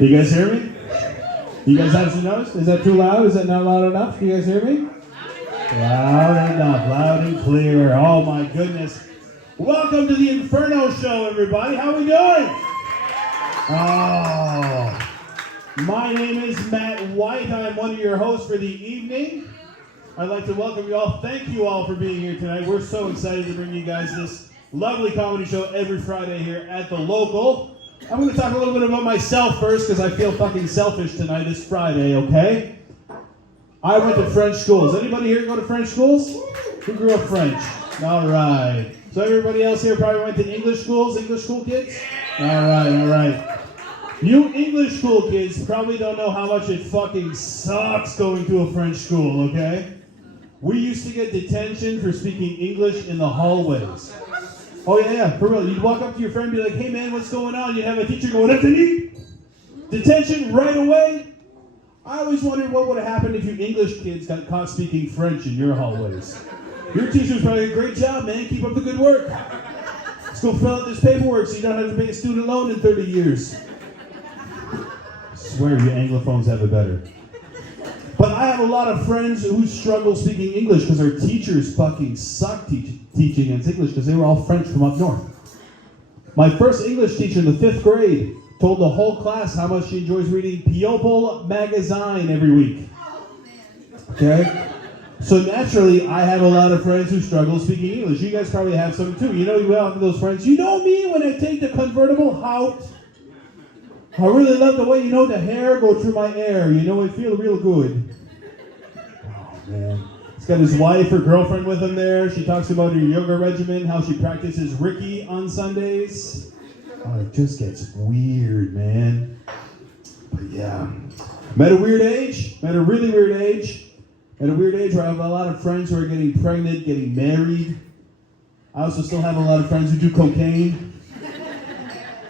You guys hear me? You guys actually notice? Is that too loud? Is that not loud enough? You guys hear me? Loud enough, loud and clear. Oh my goodness. Welcome to the Inferno show, everybody. How we doing? Oh, my name is Matt White. I'm one of your hosts for the evening. I'd like to welcome you all. Thank you all for being here tonight. We're so excited to bring you guys this lovely comedy show every Friday here at the local. I'm going to talk a little bit about myself first because I feel fucking selfish tonight. It's Friday, okay? I went to French schools. Anybody here go to French schools? Who grew up French? All right. So everybody else here probably went to English schools? English school kids? All right. You English school kids probably don't know how much it fucking sucks going to a French school, okay? We used to get detention for speaking English in the hallways. Oh yeah, for real. You'd walk up to your friend and be like, hey man, what's going on? You'd have a teacher go, detention right away. I always wondered what would have happened if you English kids got caught speaking French in your hallways. Your teacher's probably, great job, man. Keep up the good work. Let's go fill out this paperwork so you don't have to pay a student loan in 30 years. I swear you Anglophones have it better. But I have a lot of friends who struggle speaking English because our teachers fucking suck teaching us English because they were all French from up north. My first English teacher in the 5th grade told the whole class how much she enjoys reading People magazine every week. Okay? So naturally, I have a lot of friends who struggle speaking English. You guys probably have some too. You know, you all have those friends. You know me when I take the convertible out. I really love the way, the hair go through my hair. It feels real good. Oh, man. He's got his wife or girlfriend with him there. She talks about her yoga regimen, how she practices Ricky on Sundays. Oh, it just gets weird, man. But yeah. Met a weird age. Met a really weird age. At a weird age where I have a lot of friends who are getting pregnant, getting married. I also still have a lot of friends who do cocaine.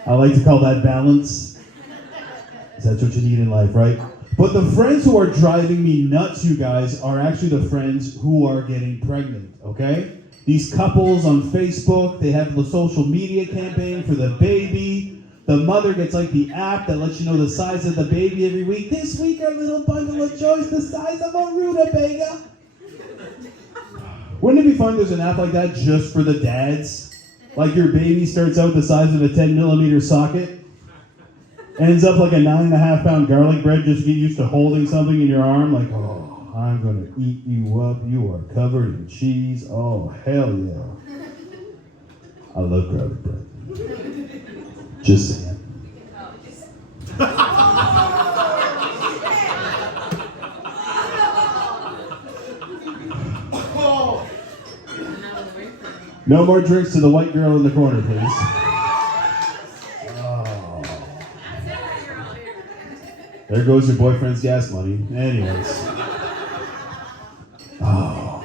I like to call that balance. That's what you need in life, right? But the friends who are driving me nuts, you guys, are actually the friends who are getting pregnant, okay? These couples on Facebook, they have the social media campaign for the baby. The mother gets like the app that lets you know the size of the baby every week. This week, our little bundle of joy is the size of a rutabaga. Wouldn't it be fun if there's an app like that just for the dads? Like your baby starts out the size of a 10mm socket. Ends up like a 9.5-pound garlic bread just to get used to holding something in your arm. Like, oh, I'm going to eat you up. You are covered in cheese. Oh, hell yeah. I love garlic bread. Just saying. No more drinks to the white girl in the corner, please. There goes your boyfriend's gas money. Anyways. Oh.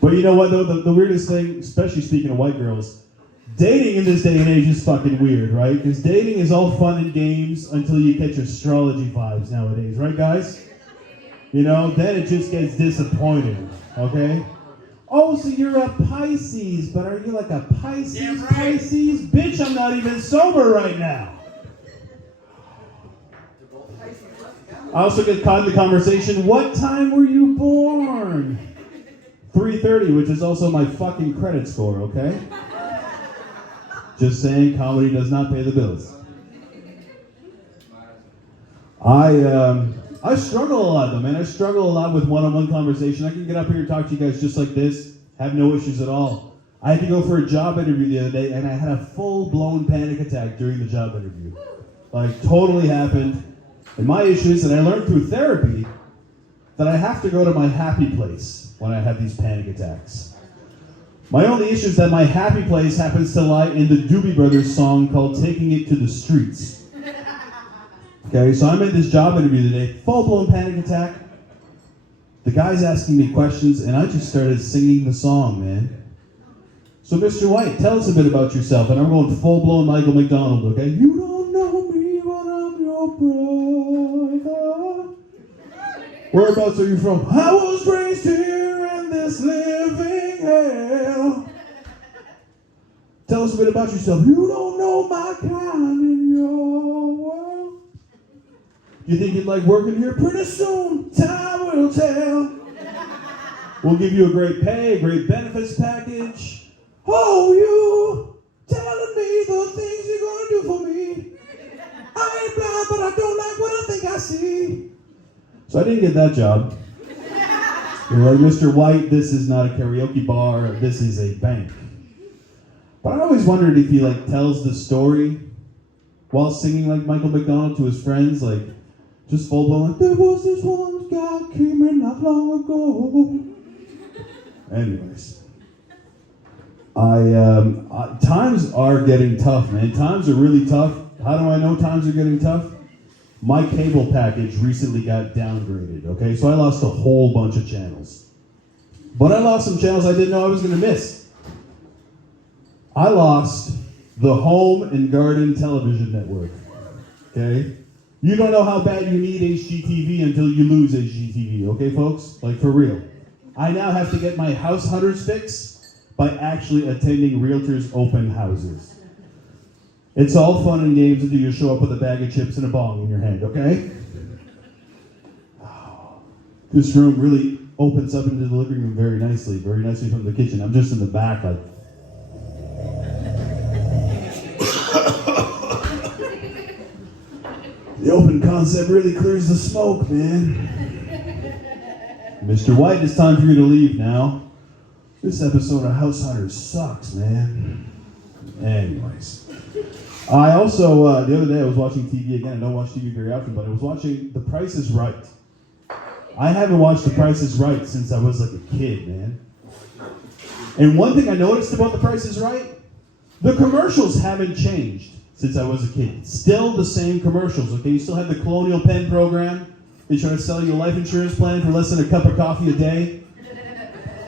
But you know what, though? The weirdest thing, especially speaking of white girls, dating in this day and age is fucking weird, right? Because dating is all fun and games until you catch astrology vibes nowadays, right, guys? Then it just gets disappointing, okay? Oh, so you're a Pisces, but are you like a Pisces? Yeah, right. Pisces? Bitch, I'm not even sober right now. I also get caught in the conversation, what time were you born? 3:30, which is also my fucking credit score, okay? Just saying, comedy does not pay the bills. I struggle a lot though, man. I struggle a lot with one-on-one conversation. I can get up here and talk to you guys just like this, have no issues at all. I had to go for a job interview the other day, and I had a full-blown panic attack during the job interview. Like, totally happened. And my issue is that I learned through therapy that I have to go to my happy place when I have these panic attacks. My only issue is that my happy place happens to lie in the Doobie Brothers song called Taking It to the Streets. Okay, so I'm at this job interview today, full-blown panic attack. The guy's asking me questions, and I just started singing the song, man. So, Mr. White, tell us a bit about yourself. And I'm going full-blown Michael McDonald, okay? You don't know me, but I'm your brother. Whereabouts are you from? I was raised here in this living hell. Tell us a bit about yourself. You don't know my kind in your world. You think you'd like working here? Pretty soon, time will tell. We'll give you a great pay, a great benefits package. Oh, you telling me the things you're gonna do for me. I ain't blind, but I don't like what I think I see. So I didn't get that job. They're like, Mr. White, this is not a karaoke bar, this is a bank. But I always wondered if he like tells the story while singing like Michael McDonald to his friends, like just full blown like, there was this one guy came in not long ago. Anyways. Times are getting tough, man. Times are really tough. How do I know times are getting tough? My cable package recently got downgraded, okay? So I lost a whole bunch of channels. But I lost some channels I didn't know I was going to miss. I lost the Home and Garden Television Network, okay? You don't know how bad you need HGTV until you lose HGTV, okay, folks? Like, for real. I now have to get my house hunters fix by actually attending realtors' open houses. It's all fun and games until you show up with a bag of chips and a bong in your hand, okay? This room really opens up into the living room very nicely from the kitchen. I'm just in the back like... The open concept really clears the smoke, man. Mr. White, it's time for you to leave now. This episode of House Hunters sucks, man. Anyways. I also, the other day I was watching TV again. I don't watch TV very often, but I was watching The Price is Right. I haven't watched The Price is Right since I was like a kid, man. And one thing I noticed about The Price is Right, the commercials haven't changed since I was a kid. Still the same commercials, okay? You still have the Colonial Penn program. They try to sell you a life insurance plan for less than a cup of coffee a day.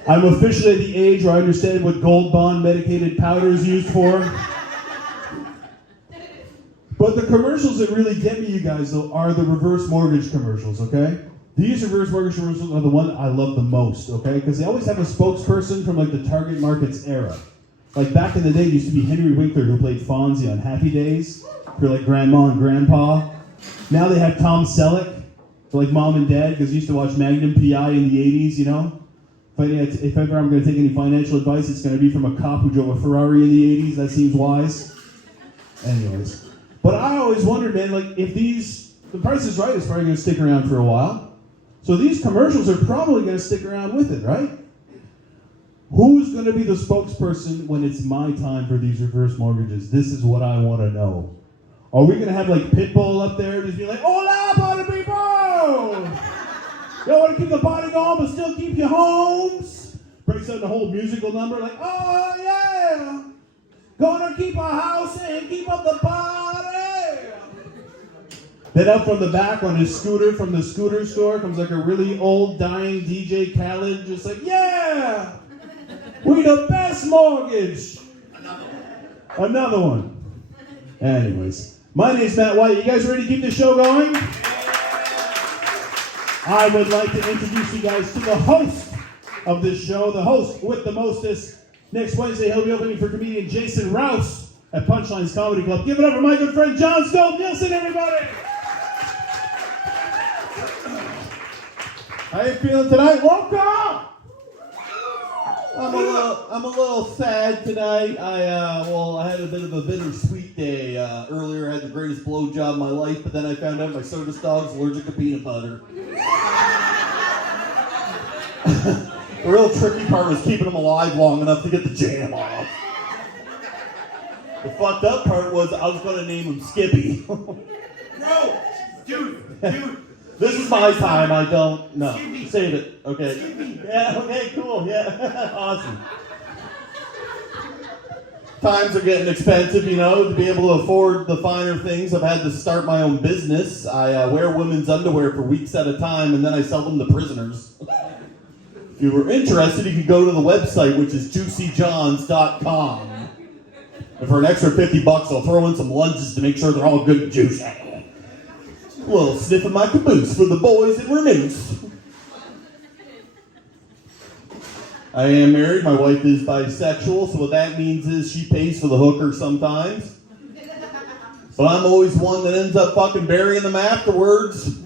I'm officially at the age where I understand what Gold Bond medicated powder is used for. But the commercials that really get me, you guys, though, are the reverse mortgage commercials, okay? These reverse mortgage commercials are the one I love the most, okay? Because they always have a spokesperson from, like, the target market's era. Like, back in the day, it used to be Henry Winkler who played Fonzie on Happy Days for, like, Grandma and Grandpa. Now they have Tom Selleck for, like, Mom and Dad, because I used to watch Magnum P.I. in the 80s, you know? If ever I'm going to take any financial advice, it's going to be from a cop who drove a Ferrari in the 80s. That seems wise. Anyways. But I always wondered, man, like, if The Price is Right is probably going to stick around for a while. So these commercials are probably going to stick around with it, right? Who's going to be the spokesperson when it's my time for these reverse mortgages? This is what I want to know. Are we going to have, like, Pitbull up there just be like, hola, party people! You want to keep the party going but still keep your homes? Breaks out the whole musical number like, oh, yeah! Gonna keep our house and keep up the party! Then up from the back on his scooter from the scooter store comes like a really old dying DJ Khaled, just like, yeah! We the best mortgage! Another one. Anyways, my name's Matt White. You guys ready to keep the show going? I would like to introduce you guys to the host of this show, the host with the mostest. Next Wednesday, he'll be opening for comedian Jason Rouse at Punchlines Comedy Club. Give it up for my good friend John Skov-Neilsen, everybody! How you feeling tonight? Welcome! I'm a little sad tonight. I had a bit of a bittersweet day. Earlier, I had the greatest blowjob of my life, but then I found out my service dog's allergic to peanut butter. The real tricky part was keeping him alive long enough to get the jam off. The fucked up part was I was going to name him Skippy. No! Dude! This is my time, I don't know. Skippy. Save it, okay. Skippy. Yeah, okay, cool, yeah. Awesome. Times are getting expensive, you know, to be able to afford the finer things. I've had to start my own business. I wear women's underwear for weeks at a time, and then I sell them to prisoners. If you were interested, you could go to the website, which is juicyjohns.com. And for an extra $50, I'll throw in some lunches to make sure they're all good and juicy. A little sniff of my caboose for the boys in Renews. I am married. My wife is bisexual, so what that means is she pays for the hooker sometimes. But I'm always one that ends up fucking burying them afterwards.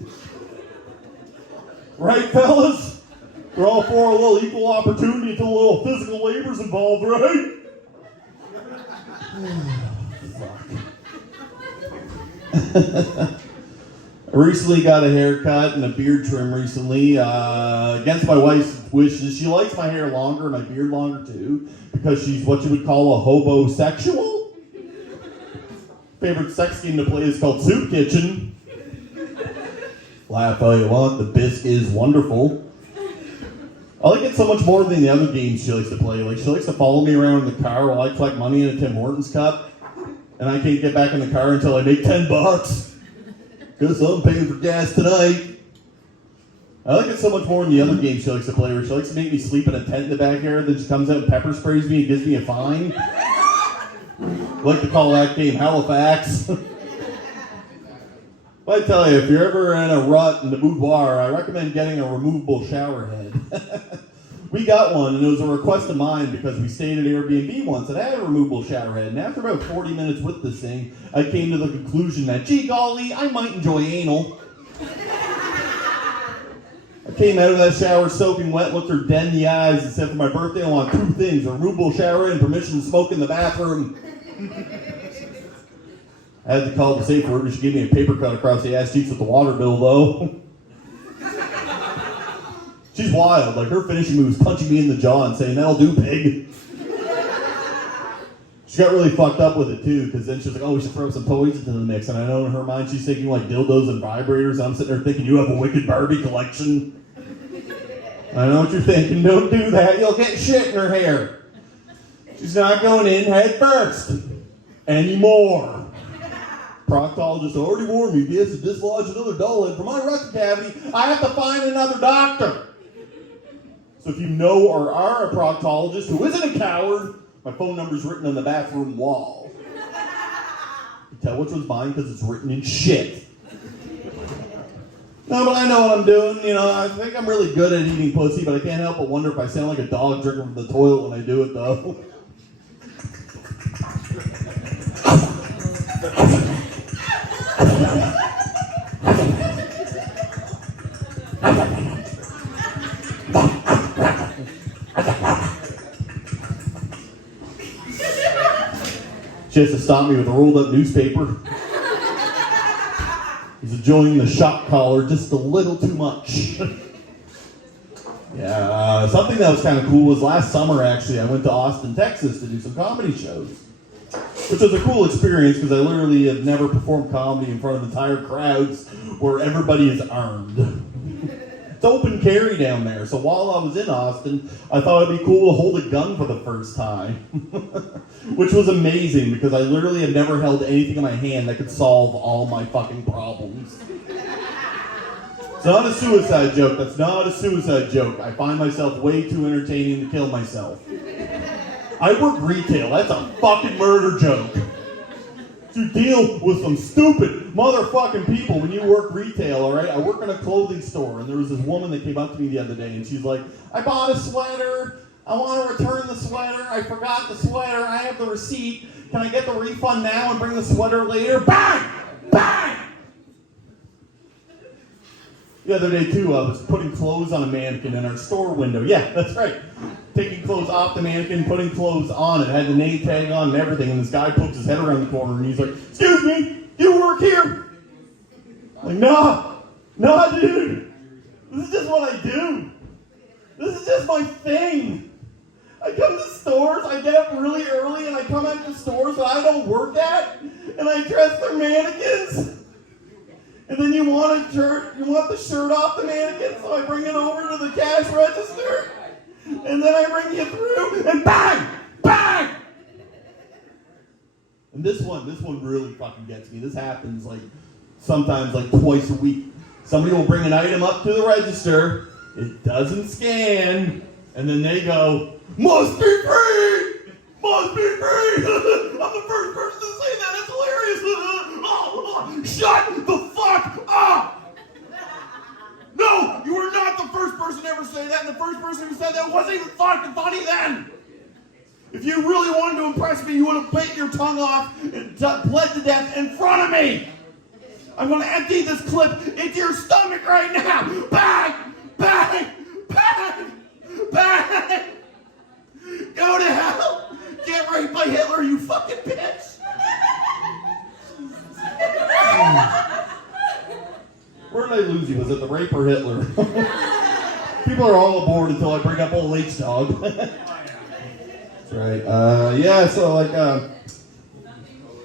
Right, fellas? We're all for a little equal opportunity until a little physical labor's involved, right? I recently got a haircut and a beard trim recently. Against my wife's wishes. She likes my hair longer and my beard longer too, because she's what you would call a hobosexual. Favorite sex game to play is called Soup Kitchen. Well, I tell you what, the bisque is wonderful. I like it so much more than the other games she likes to play. Like, she likes to follow me around in the car while I collect money in a Tim Hortons cup, and I can't get back in the car until I make $10. Because I'm paying for gas tonight. I like it so much more than the other games she likes to play, where she likes to make me sleep in a tent in the backyard, then she comes out and pepper sprays me and gives me a fine. I like to call that game Halifax. But I tell you, if you're ever in a rut in the boudoir, I recommend getting a removable shower head. We got one, and it was a request of mine because we stayed at Airbnb once and I had a removable shower head. And after about 40 minutes with this thing, I came to the conclusion that, gee golly, I might enjoy anal. I came out of that shower soaking wet, looked her dead in the eyes, and said, for my birthday, I want 2 things: a removable shower head and permission to smoke in the bathroom. I had to call the safe word, and she gave me a paper cut across the ass cheeks with the water bill, though. She's wild. Like, her finishing move is punching me in the jaw and saying, that'll do, pig. She got really fucked up with it, too, because then she's like, oh, we should throw some toys into the mix. And I know in her mind she's thinking, like, dildos and vibrators. And I'm sitting there thinking, you have a wicked Barbie collection. I know what you're thinking. Don't do that. You'll get shit in her hair. She's not going in head first anymore. Proctologist already warned me if he has to dislodge another doll head from my rectal cavity, I have to find another doctor. So if you know or are a proctologist who isn't a coward, my phone number's written on the bathroom wall. You tell which one's mine because it's written in shit. No, but I know what I'm doing. You know, I think I'm really good at eating pussy, but I can't help but wonder if I sound like a dog drinking from the toilet when I do it, though. She has to stop me with a rolled up newspaper. He's enjoying the shock collar just a little too much. Yeah, something that was kind of cool was last summer, actually, I went to Austin, Texas to do some comedy shows. Which was a cool experience because I literally have never performed comedy in front of entire crowds where everybody is armed. It's open carry down there, so while I was in Austin, I thought it'd be cool to hold a gun for the first time. Which was amazing because I literally have never held anything in my hand that could solve all my fucking problems. It's not a suicide joke. That's not a suicide joke. I find myself way too entertaining to kill myself. I work retail. That's a fucking murder joke. You deal with some stupid motherfucking people when you work retail, all right? I work in a clothing store, and there was this woman that came up to me the other day, and she's like, I bought a sweater. I want to return the sweater. I forgot the sweater. I have the receipt. Can I get the refund now and bring the sweater later? Bang! Bang! The other day, too, I was putting clothes on a mannequin in our store window. Yeah, that's right. Taking clothes off the mannequin, putting clothes on it. Had the name tag on and everything, and this guy pokes his head around the corner, and he's like, excuse me, you work here? I'm like, no, dude. This is just what I do. This is just my thing. I come to stores, I get up really early, and I come out to stores that I don't work at, and I dress their mannequins. And then you want the shirt off the mannequin, so I bring it over to the cash register. And then I bring you through, and bang! Bang! And this one really fucking gets me. This happens sometimes twice a week. Somebody will bring an item up to the register, it doesn't scan, and then they go, must be free! Must be free! I'm the first person to say that, it's hilarious! Shut the fuck up! No, you were not the first person to ever say that, and the first person who said that wasn't even fucking funny then! If you really wanted to impress me, you would have bit your tongue off and bled to death in front of me. I'm going to empty this clip into your stomach right now. Bang! Bang! Bang! Bang! Go to hell! Get raped by Hitler, you fucking bitch! Where did I lose you? Was it the rape or Hitler? People are all aboard until I bring up old H dog. That's right.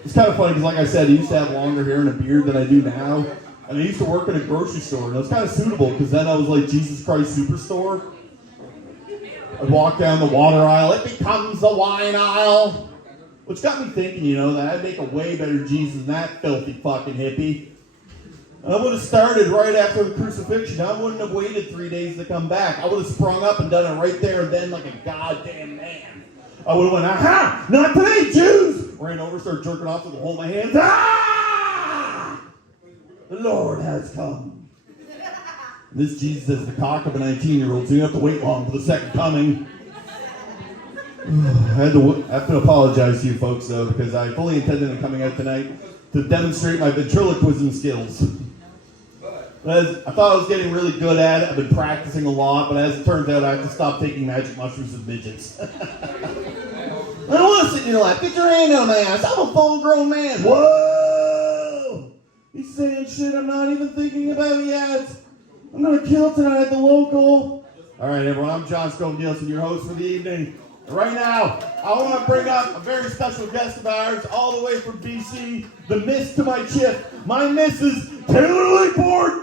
It's kind of funny because, like I said, I used to have longer hair and a beard than I do now. And I used to work at a grocery store, and it was kind of suitable because then I was like Jesus Christ Superstore. I'd walk down the water aisle, it becomes the wine aisle. Which got me thinking, that I'd make a way better Jesus than that filthy fucking hippie. And I would have started right after the crucifixion. I wouldn't have waited 3 days to come back. I would have sprung up and done it right there and then like a goddamn man. I would have went, aha! Not today, Jews! Ran over, started jerking off with the whole of my hands. Ah! The Lord has come. This Jesus is the cock of a 19-year-old, so you don't have to wait long for the second coming. I have to apologize to you folks, though, because I fully intended on coming out tonight to demonstrate my ventriloquism skills. I thought I was getting really good at it. I've been practicing a lot, but as it turns out, I have to stop taking magic mushrooms with midgets. I don't want to sit in your lap. Get your hand on my ass. I'm a full-grown man. Whoa! He's saying shit I'm not even thinking about yet. I'm going to kill tonight at the local. All right, everyone. I'm John Skov-Neilsen, your host for the evening. And right now, I want to bring up a very special guest of ours, all the way from BC, the miss to my chip, my Mrs. Taylor Lakeport.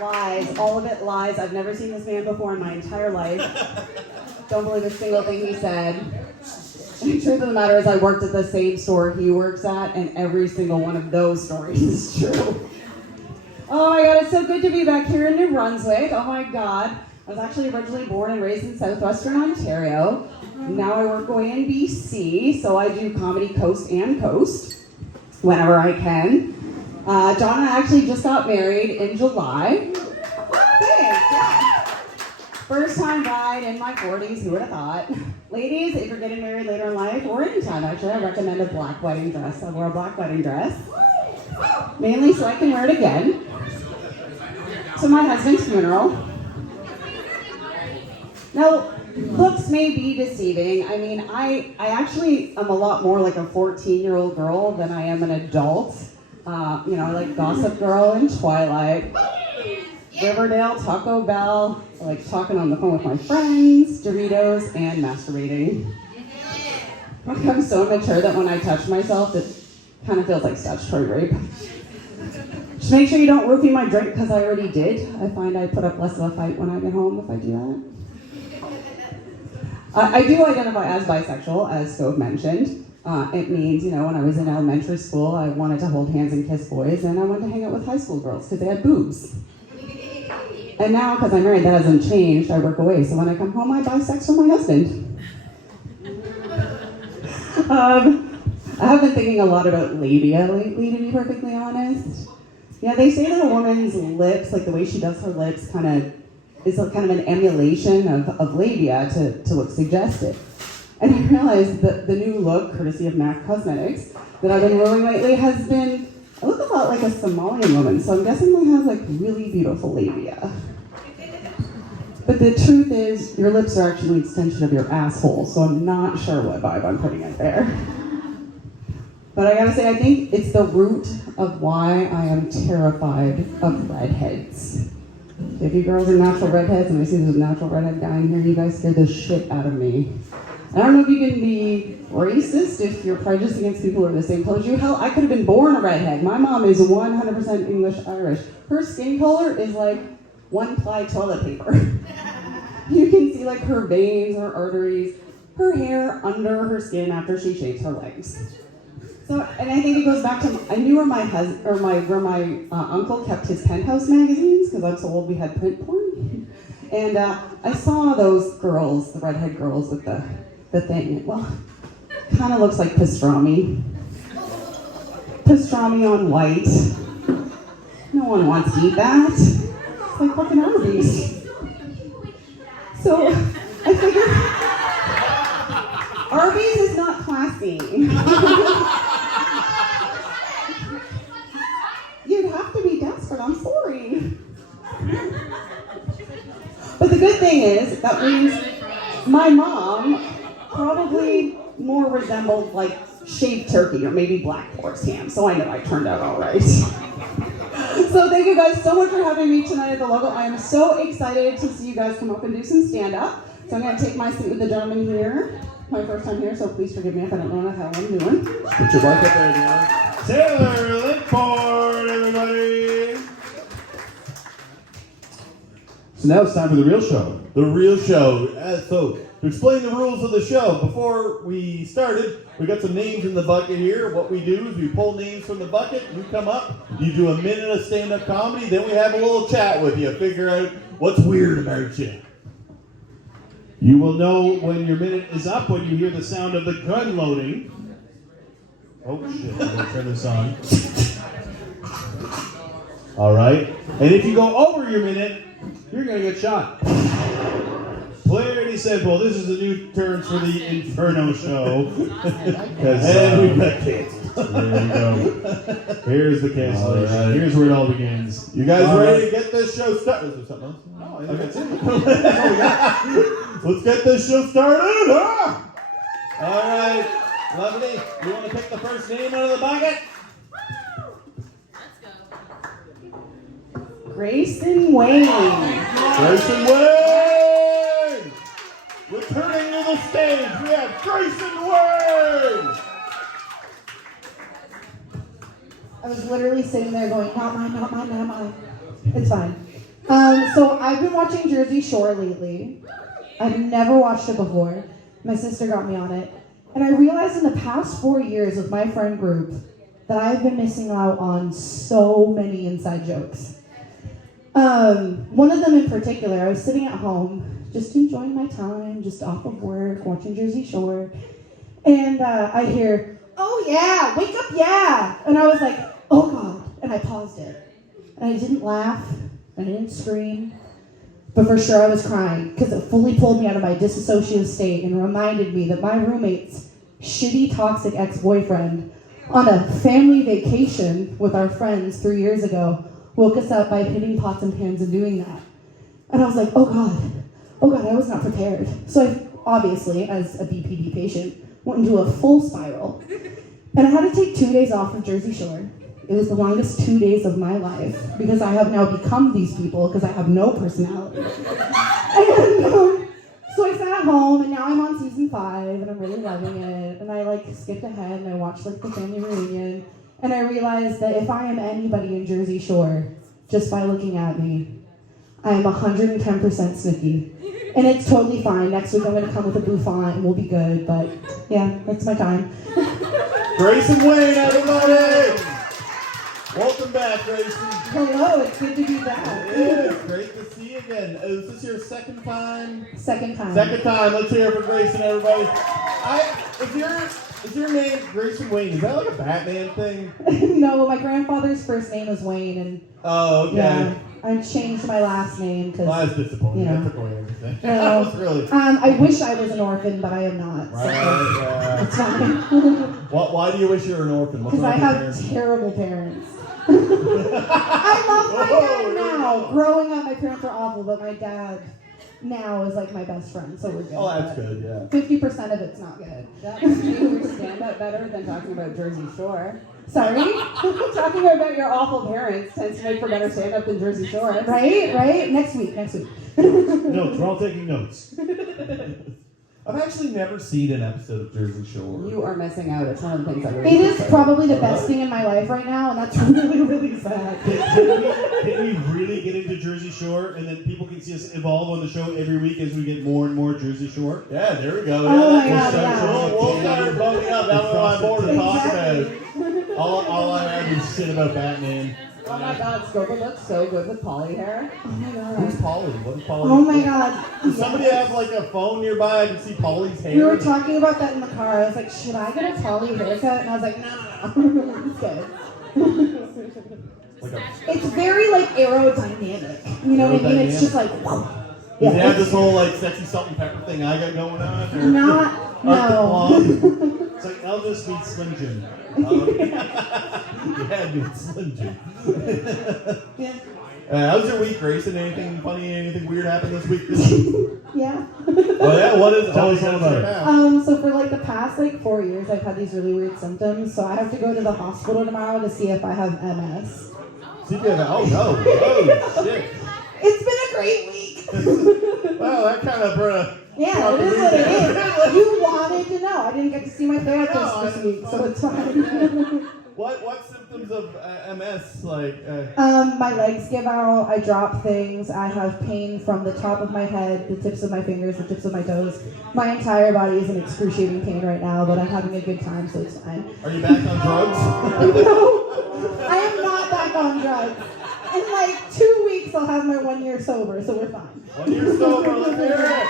Lies, all of it lies. I've never seen this man before in my entire life. Don't believe a single thing he said. And the truth of the matter is I worked at the same store he works at, and every single one of those stories is true. Oh my God, it's so good to be back here in New Brunswick. Oh my God. I was actually originally born and raised in southwestern Ontario. Now I work away in BC, so I do comedy coast and coast whenever I can. John and I actually just got married in July. Thanks, yeah. First time bride in my 40s, who would have thought? Ladies, if you're getting married later in life, or anytime actually, I recommend a black wedding dress. I wore a black wedding dress, mainly so I can wear it again. So my husband's funeral. Now, looks may be deceiving. I mean, I actually am a lot more like a 14-year-old girl than I am an adult. I like Gossip Girl and Twilight, Riverdale, Taco Bell. I like talking on the phone with my friends, Doritos, and masturbating. I'm so immature that when I touch myself, it kind of feels like statutory rape. Just make sure you don't roofie my drink because I already did. I find I put up less of a fight when I get home if I do that. I do identify as bisexual, as Skov mentioned. It means, when I was in elementary school, I wanted to hold hands and kiss boys, and I wanted to hang out with high school girls because they had boobs. And now, because I'm married, that hasn't changed. I work away, so when I come home, I bisex for my husband. I have been thinking a lot about labia lately, to be perfectly honest. Yeah, they say that a woman's lips, like the way she does her lips, kind of is kind of an emulation of labia to look suggestive. And I realized that the new look, courtesy of MAC Cosmetics, that I've been wearing lately has been, I look a lot like a Somalian woman, so I'm guessing I have like really beautiful labia. But the truth is, your lips are actually an extension of your asshole, so I'm not sure what vibe I'm putting in there. But I gotta say, I think it's the root of why I am terrified of redheads. If you girls are natural redheads, and I see there's a natural redhead guy in here, you guys scare the shit out of me. I don't know if you can be racist if you're prejudiced against people who are the same color as you. Hell, I could have been born a redhead. My mom is 100% English-Irish. Her skin color is like one-ply toilet paper. You can see like her veins, her arteries, her hair under her skin after she shaves her legs. So, and I think it goes back to, I knew where my uncle kept his Penthouse magazines, because I'm so old we had print porn. And I saw those girls, the redhead girls with the thing. Well, kind of looks like pastrami. Pastrami on white. No one wants to eat that. It's like fucking Arby's. So I figured Arby's is not classy. You'd have to be desperate, I'm sorry. But the good thing is, that means my mom probably more resembled like shaved turkey or maybe black forest ham, so I know I turned out all right. So thank you guys so much for having me tonight at the logo. I am so excited to see you guys come up and do some stand-up. So I'm going to take my seat with the gentleman here. My first time here, so please forgive me if I don't know how I'm doing. Put your mic up there, Diana. Taylor Lakeport, everybody! So now it's time for the real show. The real show. So, to explain the rules of the show, before we started, we got some names in the bucket here. What we do is we pull names from the bucket, you come up, you do a minute of stand-up comedy, then we have a little chat with you, figure out what's weird about you. You will know when your minute is up when you hear the sound of the gun loading. Oh shit, I'm gonna turn this on. Alright. And if you go over your minute, you're gonna get shot. Pretty simple. This is the new terms for the Inferno show. And we got canceled. There you go. Here's the cancellation. Right. Here's where it all begins. You guys All ready right. to get this show started? Is there something else? No, I think that's it. That's all we got. Let's get this show started! Ah! Alright, lovely. You want to pick the first name out of the bucket? Grayson Wayne. Grayson Wayne! Returning to the stage, we have Grayson Wayne! I was literally sitting there going, not mine, not mine, not mine. It's fine. So I've been watching Jersey Shore lately. I've never watched it before. My sister got me on it. And I realized in the past 4 years with my friend group that I've been missing out on so many inside jokes. One of them in particular, I was sitting at home, just enjoying my time, just off of work, watching Jersey Shore. And I hear, "Oh yeah, wake up, yeah." And I was like, "Oh God." And I paused it. And I didn't laugh, and I didn't scream. But for sure I was crying, because it fully pulled me out of my disassociative state and reminded me that my roommate's shitty, toxic ex-boyfriend on a family vacation with our friends 3 years ago woke us up by hitting pots and pans and doing that. And I was like, oh God, I was not prepared. So I obviously, as a BPD patient, went into a full spiral. And I had to take 2 days off of Jersey Shore. It was the longest 2 days of my life because I have now become these people because I have no personality. And so I sat at home and now I'm on season 5 and I'm really loving it. And I skipped ahead and I watched the family reunion. And I realized that if I am anybody in Jersey Shore, just by looking at me, I am 110% Snooki. And it's totally fine. Next week I'm going to come with a bouffant and we'll be good. But yeah, that's my time. Grayson Wayne, everybody! Welcome back, Grayson. Hello, it's good to be back. It's great to see you again. Is this your second time? Second time. Second time. Let's hear it for Grayson, everybody. Is your name Grayson Wayne? Is that like a Batman thing? No, my grandfather's first name was Wayne, and Oh, okay. yeah, I changed my last name because Well, that's disappointing. You know. That took away everything. No. That was really... I wish I was an orphan, but I am not. So Right, it's fine. Why do you wish you were an orphan? What's Because I wrong with your have parents? terrible parents. I love my dad now. Growing up, my parents were awful, but my dad now is like my best friend, so we're good. Oh, that's good, yeah. 50% of it's not good. That makes your stand-up better than talking about Jersey Shore. Sorry? Talking about your awful parents tends to make for better stand-up than Jersey Shore. Right? Next week. Notes. We're all taking notes. I've actually never seen an episode of Jersey Shore. You are missing out. It's one of the things I really It is appreciate. probably the best thing in my life right now, and that's really, really sad. Can we really get into Jersey Shore and then people can see us evolve on the show every week as we get more and more Jersey Shore? Yeah, there we go. Oh my that's God, so yeah. cool. We'll start bumping up. That one I'm more to talk about. Exactly. All I had was shit about Batman. Oh my God, Scopa looks so good with poly hair. Oh my Who's god. Polly? What is Polly? Oh my god. Does somebody have like a phone nearby? I can see Polly's hair. We were talking about that in the car. I was like, should I get a Polly haircut? And I was like, no. It's good. Like a, It's very aerodynamic. You know what I mean? It's just like, whoa. Does he have this whole like sexy salt and pepper thing I got going on? Or Not, no. It's like Elvis meets Slim Jim. Yeah, dude, Slim Jim. Yeah. How's your week, Grayson? Anything funny, anything weird happened this week? Yeah. Oh yeah, what is it? Tell us all about it. So for like the past 4 years, I've had these really weird symptoms. So I have to go to the hospital tomorrow to see if I have MS. Oh no! Oh shit! It's been a great week. Well, that kind of Yeah, it is what it is. You wanted to know. I didn't get to see my therapist this week, so it's fine. What symptoms of MS like? My legs give out. I drop things. I have pain from the top of my head, the tips of my fingers, the tips of my toes. My entire body is in excruciating pain right now, but I'm having a good time, so it's fine. Are you back on drugs? No, I am not back on drugs. In 2 weeks, I'll have my 1 year sober, so we're fine. 1 year sober, let's hear it.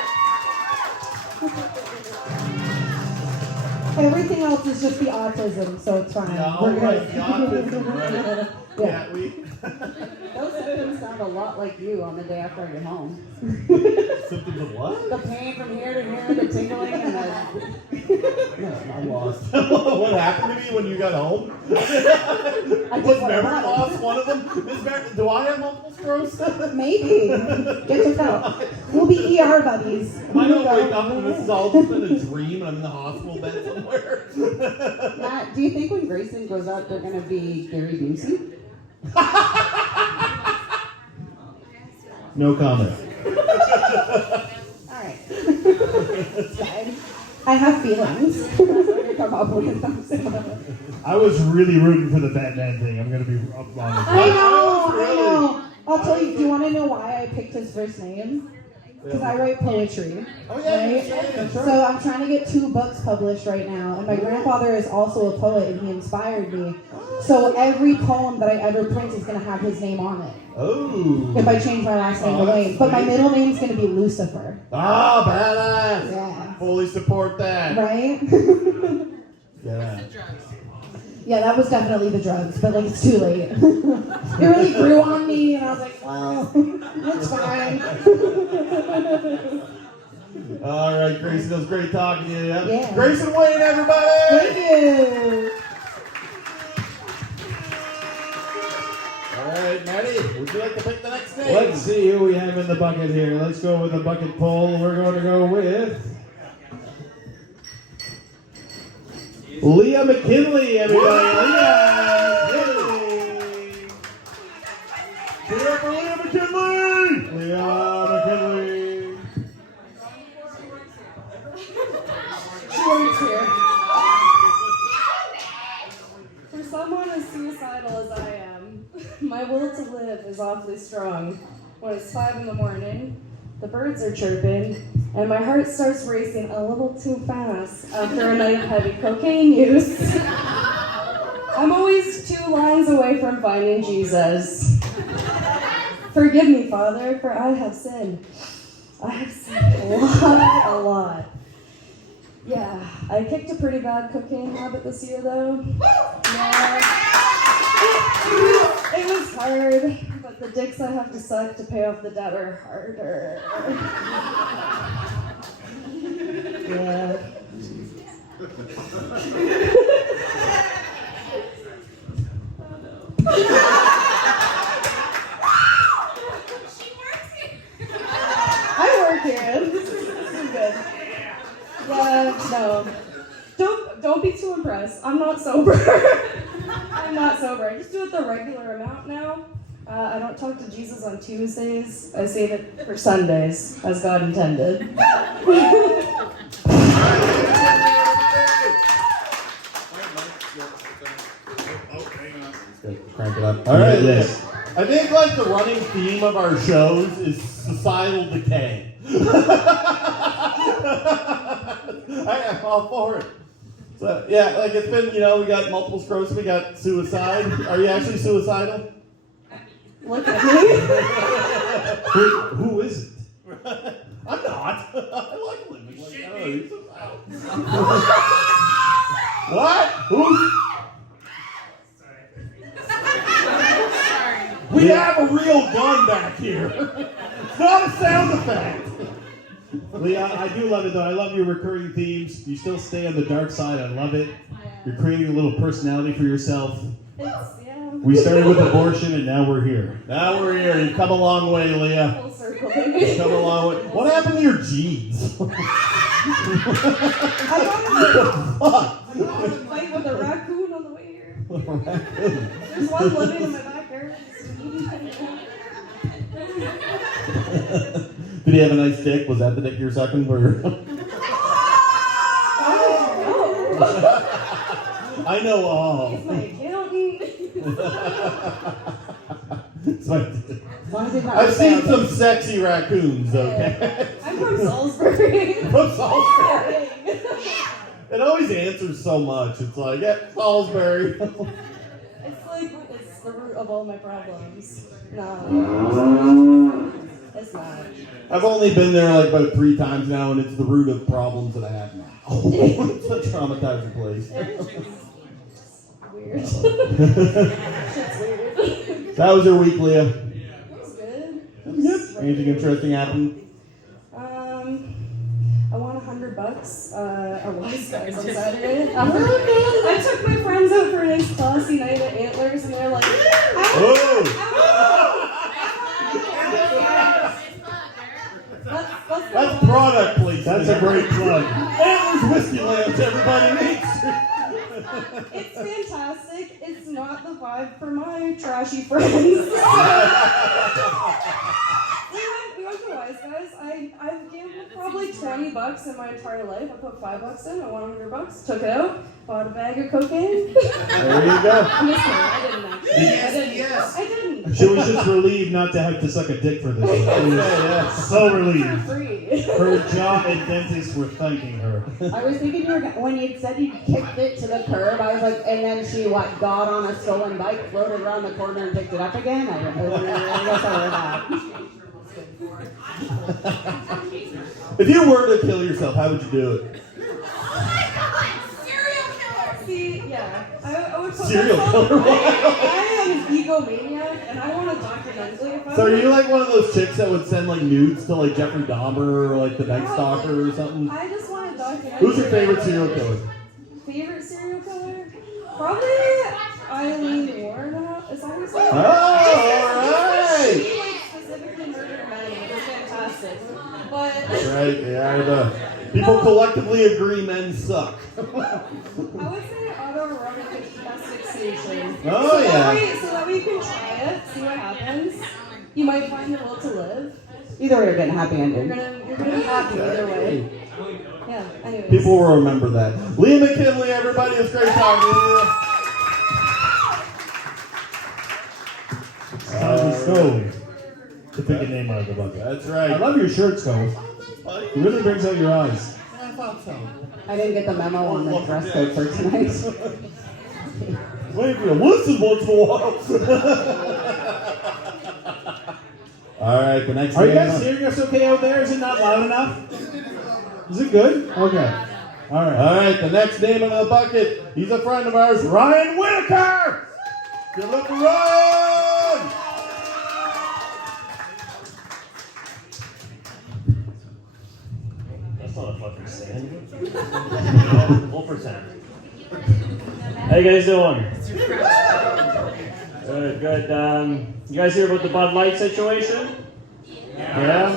Everything else is just the autism, so it's fine. Yeah, We're right, good. the autism, right. Yeah. Those symptoms sound a lot like you on the day after I get home. Symptoms of what? The pain from here to here, the tingling, and the... I'm lost. What happened to me when you got home? Was memory loss one of them? Do I have multiple sclerosis? Maybe. Get checked out. We'll be ER buddies. I don't wake up and this has all just been a dream and I'm in the hospital bed somewhere. Matt, do you think when Grayson grows up, they're going to be Gary Busey? No comment. Alright. It's fine. I have feelings. Come up with them. I was really rooting for the Batman thing. I'm going to be up on it. I know. I'll tell you, do you want to know why I picked his first name? Because I write poetry. Oh yeah, Right? So I'm trying to get 2 books published right now, and my grandfather is also a poet, and he inspired me. So every poem that I ever print is going to have his name on it. Oh. If I change my last name to Wayne. But my middle name is going to be Lucifer. Ah, badass. Yeah. Fully support that. Right? Yeah. Yeah, that was definitely the drugs, but it's too late. It really grew on me, and I was like, well, it's fine. All right, Grayson, it was great talking to you. Yeah. Grayson Wayne, everybody. Thank you. All right, Maddie, would you like to pick the next name? Let's see who we have in the bucket here. Let's go with the bucket poll. We're going to go with Leah McKinley, everybody. Leah McKinley. Give it up for Leah McKinley. Leah McKinley. She works here. For someone as suicidal as I am, my will to live is awfully strong. When it's 5 in the morning, the birds are chirping, and my heart starts racing a little too fast after a night of heavy cocaine use. I'm always 2 lines away from finding Jesus. Forgive me, Father, for I have sinned. I have sinned a lot. Yeah, I kicked a pretty bad cocaine habit this year, though. Yeah. It was hard, but the dicks I have to suck to pay off the debt are harder. Yeah. I work here. This is good. Yeah, no. Don't be too impressed. I'm not sober. I'm not sober. I just do it the regular amount now. I don't talk to Jesus on Tuesdays. I save it for Sundays, as God intended. Crank it up. All right, Yes. I think the running theme of our shows is societal decay. I'm all for it. So yeah, it's been, we got multiple sclerosis, we got suicide. Are you actually suicidal? Look at me. Who is it? I'm not. I like living. He's suicidal. What? Who's? We have a real gun back here. It's not a sound effect. Leah, I do love it though. I love your recurring themes. You still stay on the dark side. I love it. You're creating a little personality for yourself. We started with abortion and now we're here. Now we're here. You've come a long way, Leah. Full circle. You've come a long way. What happened to your jeans? I got in a fight with a raccoon on the way here. There's one living in my backyard. Did he have a nice dick? Was that the dick you were sucking? I know all. He's my accountant. I've seen some sexy raccoons, okay? I'm from Salisbury. From Salisbury. It always answers so much. It's like, yeah, Salisbury. It's like, it's the root of all my problems. No. It's not. I've only been there like about 3 times now, and it's the root of problems that I have now. It's a traumatizing place. It's weird. It's weird. That was your week, Leah. It was good. Yep. Anything interesting happened? I won $100 at Wise Guys on Saturday. I took my friends out for a nice classy night at Antlers, and they're like, That's product placement. That's a great plug. Antlers Whiskey Lounge, everybody meets. It's fantastic. It's not the vibe for my trashy friends. We went to Wise Guys. I've gambled probably $20 in my entire life. I put $5 in. I won $100. Took it out. Bought a bag of cocaine. There you go. I'm just kidding. I didn't actually. Yes. I didn't. She was just relieved not to have to suck a dick for this. She was so For relieved. free. Her jaw and dentist were thanking her. I was thinking you were when you said you kicked it to the curb. I was like, and then she got on a stolen bike, rode it around the corner, and picked it up again. I guess I heard that. If you were to kill yourself, how would you do it? See, yeah. I would put Serial myself- killer? I am an egomaniac, and I want to documentally. If I So are were- you like one of those chicks that would send like nudes to like Jeffrey Dahmer or like the Night Stalker or something? I just want to document. Who's your favorite serial killer? Favorite serial killer? Probably Eileen Warren. Is that her name? Oh, alright! She like specifically murdered men, which is fantastic. But That's right, they are the people collectively agree men suck. I would say autoerotic asphyxiation. Oh, so yeah. So that way you can try it, see what happens. You might find the will to live. Either way, you're getting a happy ending. You're gonna be happy either way. Yeah. Anyways. People will remember that. Leah McKinley, everybody, it's great talking to you. Skov to pick a name out of the bucket. That's I right. love your shirt, Skov. It really brings out your eyes. I didn't get the memo on the dress code for tonight. Wait for you. Listen once in a while. All right, the next Are you name guys hearing us okay out there? Is it not loud enough? Is it good? Okay. All right. All right, the next name in the bucket. He's a friend of ours, Ryan Whitaker. Give it up for Ryan. That's not a fucking stand. 1%. How you guys doing? Good. You guys hear about the Bud Light situation? Yeah?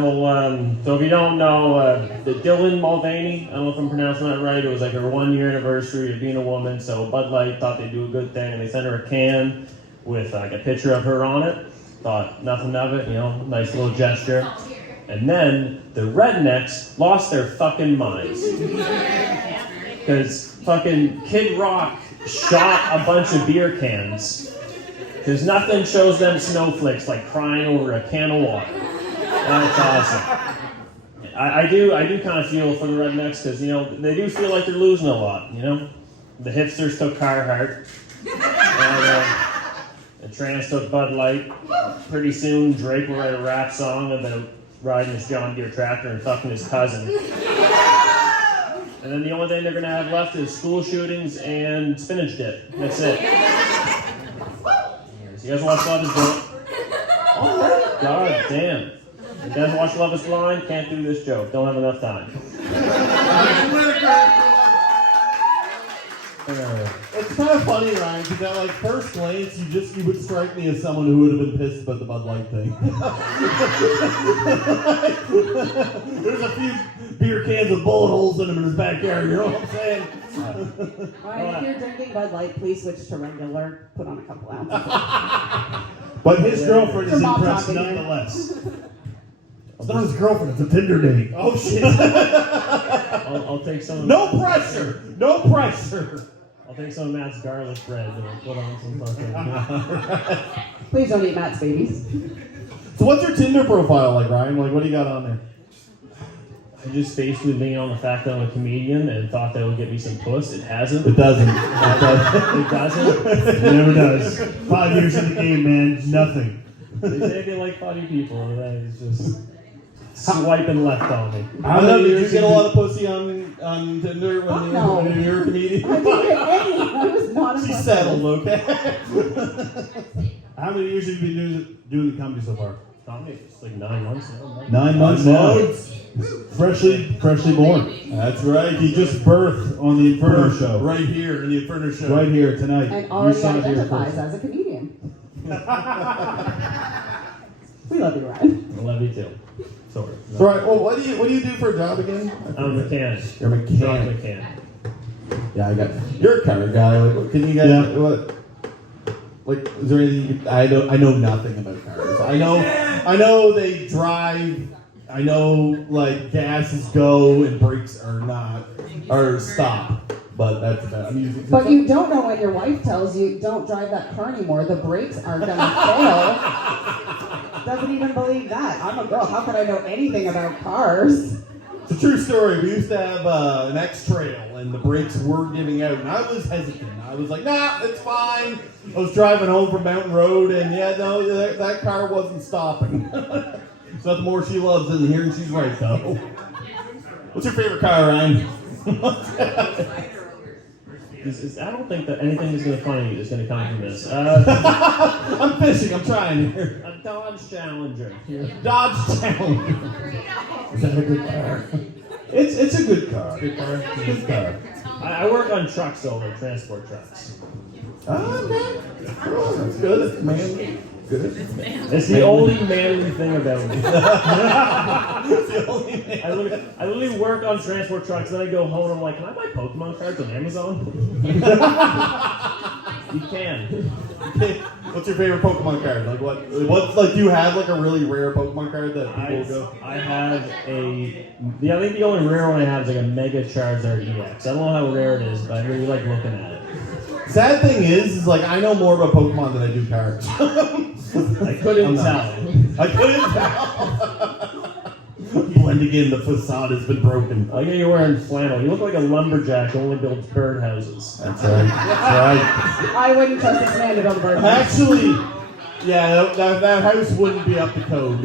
Well, so if you don't know, the Dylan Mulvaney, I don't know if I'm pronouncing that right, it was like her 1-year anniversary of being a woman, so Bud Light thought they'd do a good thing, and they sent her a can with like a picture of her on it. Thought nothing of it, nice little gesture. And then the rednecks lost their fucking minds. Because fucking Kid Rock shot a bunch of beer cans. Because nothing shows them snowflakes like crying over a can of water. That's awesome. I do kind of feel for the rednecks because, they do feel like they're losing a lot, The hipsters took Carhartt. And, the trans took Bud Light. Pretty soon, Drake will write a rap song about riding his John Deere tractor and fucking his cousin. And then the only thing they're going to have left is school shootings and spinach dip. That's it. You guys want to stop this? Oh, god damn. You guys watch Love is Blind? Can't do this joke. Don't have enough time. It's kind of funny, Ryan, because at like first glance, you would strike me as someone who would have been pissed about the Bud Light thing. There's a few beer cans with bullet holes in them in his backyard. You know what I'm saying? Ryan, if you're drinking Bud Light, please switch to regular. Put on a couple ounces. But his girlfriend is Your mom impressed talking here. nonetheless. It's not his girlfriend. It's a Tinder date. Oh shit! I'll take some. No pressure. No pressure. I'll take some of Matt's garlic bread and I'll put on some fucking. Please don't eat Matt's babies. So what's your Tinder profile like, Ryan? Like, what do you got on there? I just basically leaned on the fact that I'm a comedian and thought that would get me some puss. It hasn't. It doesn't. It doesn't. It never does. 5 years in the game, man, nothing. They say they like funny people, and that is just swiping left on me. I don't know. Did you get a lot of pussy on Tinder Fuck when no. you were a comedian? I didn't get any. I was not a She's pussy. settled, okay? How many years have you been doing the comedy so far? Comedy, it's like 9 months now. 9 months now. Freshly born. That's right. He just birthed on the Inferno show. Right here in the Inferno show. Right here tonight. And You already saw it here identifies first. as a comedian. We love you, Ryan. I love you too. Sort of. So, right. Well, what do you do for a job again? I'm a mechanic. You're a Truck mechanic. mechanic. Yeah, I got. You're a car guy. Like, what can you guys? Yeah. What? Like, is there anything? I know nothing about cars. I know they drive. I know like gases go and brakes are not or stop. But that's about. I'm using. But you don't know when your wife tells you, don't drive that car anymore, the brakes are gonna fail. Doesn't even believe that. I'm a girl, how could I know anything about cars? It's a true story. We used to have an X-Trail, and the brakes were giving out, and I was hesitant. I was like, nah, it's fine. I was driving home from Mountain Road, and yeah, no, that car wasn't stopping. There's nothing more she loves than hearing she's right, though. What's your favorite car, Ryan? I don't think that anything that's going to funny is going to come from this. I'm fishing. I'm trying here. A Dodge Challenger. Dodge Challenger. Is that a good car? It's a good car. Good car. Good car. I work on trucks though, like transport trucks. Oh, man. Oh, that's good. That's manly. Good. It's the only manly thing about me. That's the only man. I literally work on transport trucks, then I go home and I'm like, can I buy Pokemon cards on Amazon? You can. Okay. What's your favorite Pokemon card? Like what's like? Do you have like a really rare Pokemon card that people go? I have I think the only rare one I have is like a Mega Charizard EX. I don't know how rare it is, but I really like looking at it. Sad thing is like I know more about Pokemon than I do cards. I couldn't tell. I couldn't tell. Blending in, the facade has been broken. I think you're wearing flannel. You look like a lumberjack who only builds birdhouses. That's right. That's I wouldn't trust this man to build a bird. right. Actually, yeah, that house wouldn't be up to code.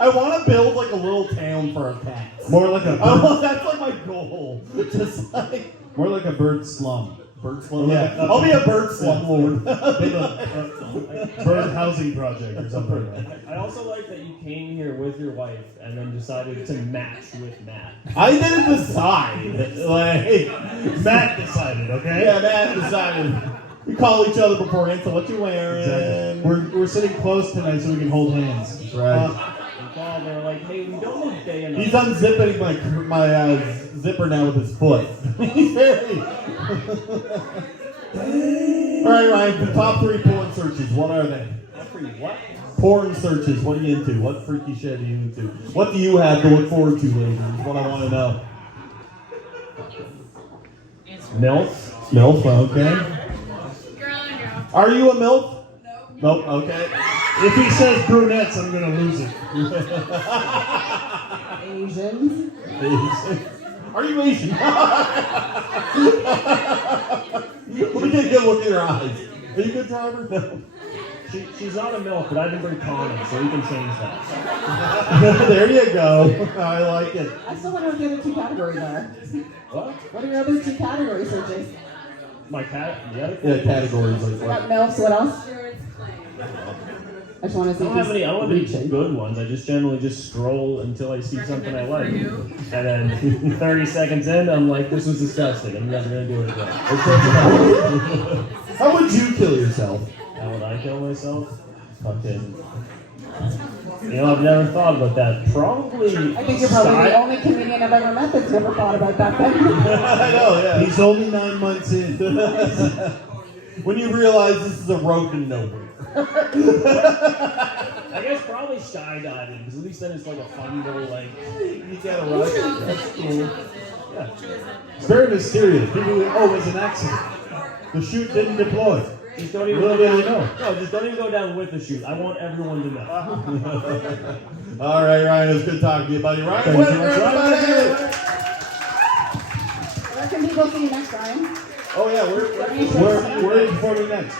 I want to build like a little town for our cats. More like a That's like my goal. Just like more like a bird slum. bird slum. Yeah, I'll be a bird slum lord. Bird housing project or something. I also like that you came here with your wife and then decided to match with Matt. I didn't decide. Like Matt decided, okay? yeah, Matt decided. We call each other beforehand. So what you wearing? Exactly. We're sitting close tonight so we can hold hands. That's right. And called, they were like, hey, we don't look gay enough. He's unzipping my zipper now with his foot. He's very. All right, Ryan. The top 3 porn searches. What are they? What? Porn searches. What are you into? What freaky shit are you into? What do you have to look forward to, ladies? Is what I want to know. MILF? MILF. Okay. Are you a MILF? Nope. Okay. If he says brunettes, I'm gonna lose it. Asians. Are you Asian? Let me get a good look in your eyes. Are you a good driver? No. She's not a MILF, but I've been pretty common, so you can change that. There you go. I like it. I still wonder what the other 2 categories are. What? What are your other 2 category searches? My cat? Yeah. Yeah, categories like We what? got MILFs, what else? I just want to see. I don't have any reaching. good ones. I just generally just scroll until I see something I like. And then 30 seconds in, I'm like, this was disgusting. I'm never going to do it again. How would you kill yourself? How would I kill myself? Fucking. You know, I've never thought about that. Probably. I think you're probably the only comedian I've ever met that's never thought about that thing. I know, yeah. He's only 9 months in. When you realize this is a road to nowhere. I guess probably skydiving, because at least then it's like a fun little, like, You get a rush. That's cool. yeah. It's very mysterious. People think, oh, it's an accident. The chute didn't deploy. Just don't even Little go do they down. know. No, just don't even go down with the chute. I want everyone to know. All right, Ryan, it was good talking to you, buddy. Ryan, Thank you so much, everybody. Where can people see you next, Ryan? Oh, yeah, Where are you performing next?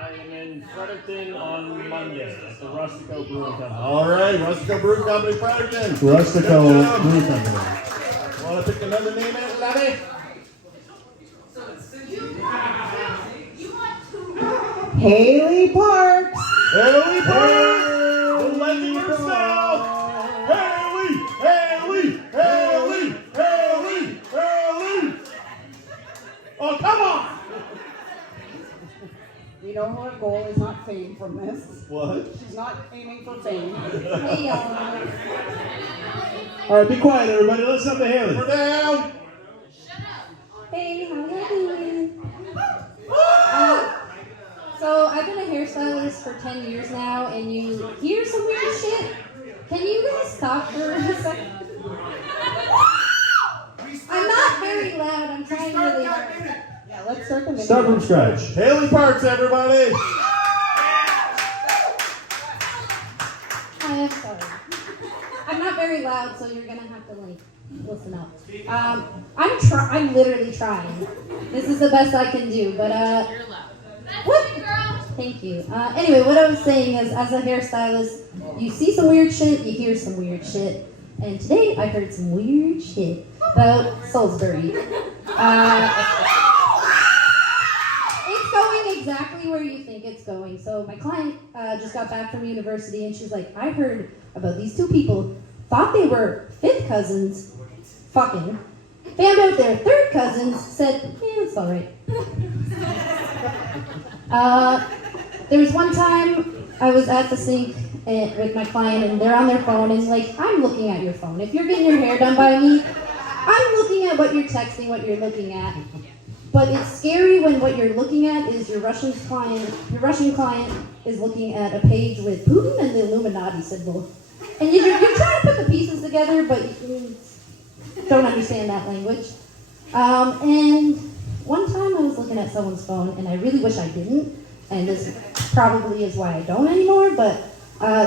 I'm in Fredericton on Monday at the Rustico Brewing Company. All right, Rustico Brew Company, Fredericton. Rustico Brew Company. Want to pick another name out, Labby? Haley Parks. Haley Parks! The legend herself! Haley! Haley! Haley! Haley! Haley! Oh, come on! We know her goal is not fame from this. What? She's not aiming for fame. Hey, y'all. All right, be quiet, everybody. Let's up to Haley. We're down! Hey, how you doing? So I've been a hairstylist for 10 years now, and you hear some weird shit. Can you guys stop for a second? I'm not very loud. I'm trying really hard. Yeah, let's start the video. Start from scratch. Haley Parks, everybody! I am sorry. I'm not very loud, so you're gonna have to like listen up. I'm literally trying. This is the best I can do, but You're loud. what? Thank you. Anyway, what I was saying is, as a hairstylist, you see some weird shit, you hear some weird shit, and today I heard some weird shit about Salisbury. It's going exactly where you think it's going. So my client just got back from university, and she's like, I heard about these two people, thought they were fifth cousins, fucking, found out they're third cousins, said, yeah, it's all right. There was one time I was at the sink with my client, and they're on their phone, and like, I'm looking at your phone. If you're getting your hair done by me, I'm looking at what you're texting, what you're looking at. But it's scary when what you're looking at is your Russian client is looking at a page with Putin and the Illuminati symbol. And you're trying to put the pieces together, but you don't understand that language. And one time I was looking at someone's phone, and I really wish I didn't, and this probably is why I don't anymore, but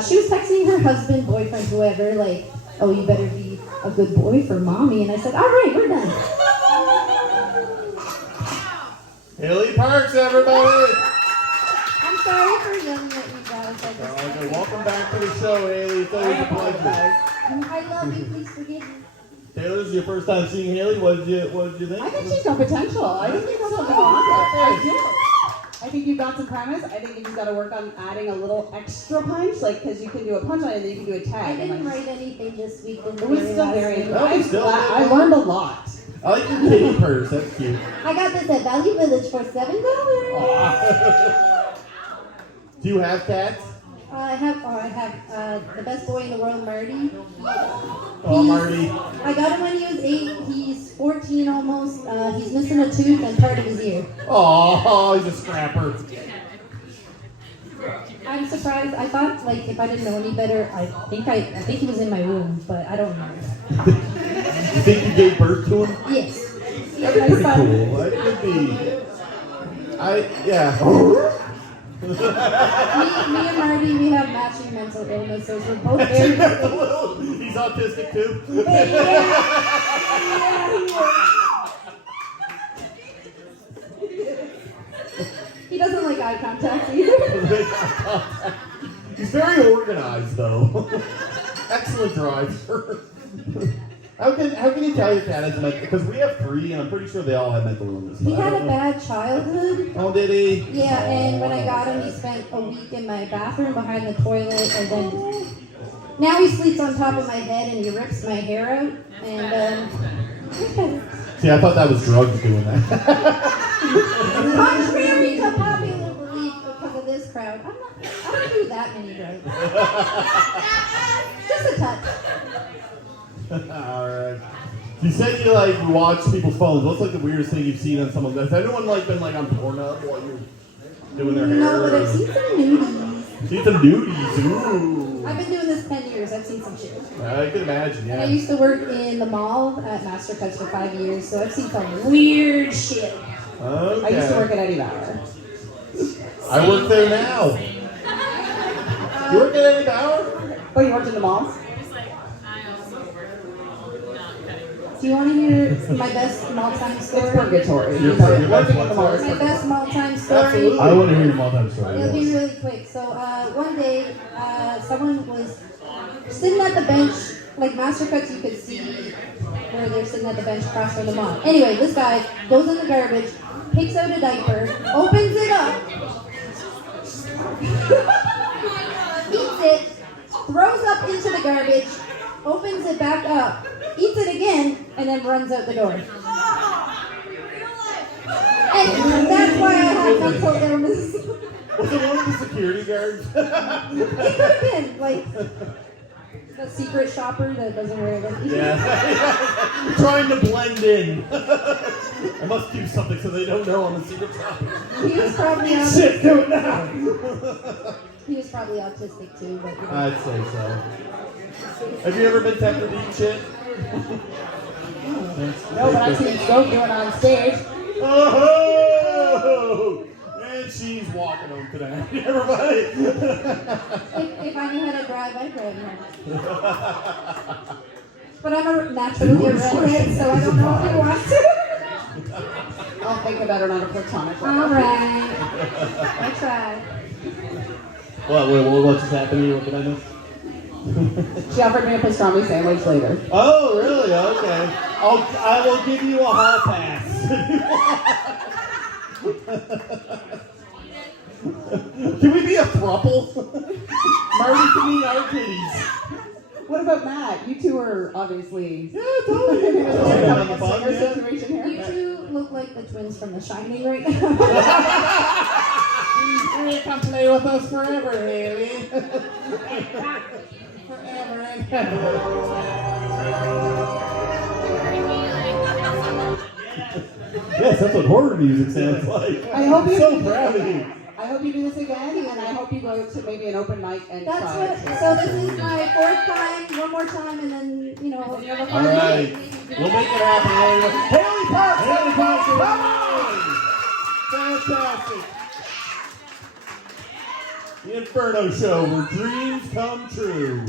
she was texting her husband, boyfriend, whoever, like, oh, you better be a good boy for mommy. And I said, all right, we're done. Haley Parks, everybody! I'm sorry for yelling at you guys. Okay, welcome back to the show, Haley. It's always a pleasure. I love you. Please forgive me. Taylor, this is your first time seeing Haley. What did you think? I think she's got potential. I think you've got something on there. I do. I think you've got some premise. I think you've got to work on adding a little extra punch, like, because you can do a punchline and then you can do a I tag. didn't write anything this week. It was still very That was still I learned a lot. I like your kitty purse. That's cute. I got this at Value Village for $7. Do you have cats? I have the best boy in the world, Marty. Oh, Marty. I got him when he was 8. He's 14 almost. He's missing a tooth and part of his ear. Oh, he's a scrapper. I'm surprised. I thought, like, if I didn't know any better, I think he was in my womb, but I don't know. You think you gave birth to him? Yes. That'd be My pretty son. cool. That could be. Yeah. Me and Marty, we have matching mental illnesses. We're both very. He's autistic too. He doesn't like eye contact either. He's very organized though. Excellent driver. How can you tell your cat has mental? Because we have 3, and I'm pretty sure they all have mental illness. He had a bad childhood. Oh, did he? Yeah, and when I got him, he spent a week in my bathroom behind the toilet, and then now he sleeps on top of my head and he rips my hair out. And See, I thought that was drugs doing that. contrary to popular belief, because of this crowd, I don't do that many drugs. Just a touch. Alright. You said you like watch people's phones. What's like the weirdest thing you've seen on someone? Has anyone like been like on Pornhub while you're doing their hair? No, but I've seen some nudies. Seen some nudies. Ooh. I've been doing this 10 years. I've seen some shit. I can imagine, And I yeah. used to work in the mall at Mastercuts for 5 years, so I've seen some weird shit. Okay. I used to work at Eddie Bauer. I work there now. You work at Eddie Bauer? Oh, you worked in the mall? Do you want to hear my best mall time It's story? purgatory. Your Working best in the mall one, is My best mall time story. Absolutely. I want to hear your multi story. It'll be really quick. So one day, someone was sitting at the bench, like Mastercuts, you could see where they're sitting at the bench across from the mall. Anyway, this guy goes in the garbage, picks out a diaper, opens it up, eats it, throws up into the garbage, opens it back up, eats it again, and then runs out the door. And that's why I have mental illness. Was it one of the security guards? It could have been like a secret shopper that doesn't wear the. Yeah. You're trying to blend in. I must do something so they don't know I'm a secret shopper. He was probably Shit, do it now. He was probably autistic too, but you know. I'd say so. Have you ever been tempted to eat shit? No, but I've seen Skov do it on stage. Oh! And she's walking home today. Everybody. If I knew how to drive, I'd drive home. But I'm a naturally a redhead, so I don't know if you want to. I'll think about it on a platonic level. All right, I try. What just happened to you? What did I miss? She offered me a pastrami sandwich later. Oh, really? Okay. I will give you a hall pass. Can we be a throuple? Marty can eat our kitties. What about Matt? You two are obviously Yeah, totally. having a Fun, singer yeah. situation here. You two look like the twins from The Shining right now. You come play with us forever, Haley. Forever and Yes, that's what horror music sounds like. I hope you so proud of you. I hope you do this again, and I hope you go to maybe an open mic and That's try what. it. So this is my 4th time. One more time, and then you know you have a All fun right. day. We'll make it happen. Haley Parks! Haley Parks! Come on! Fantastic. The Inferno Show, where dreams come true.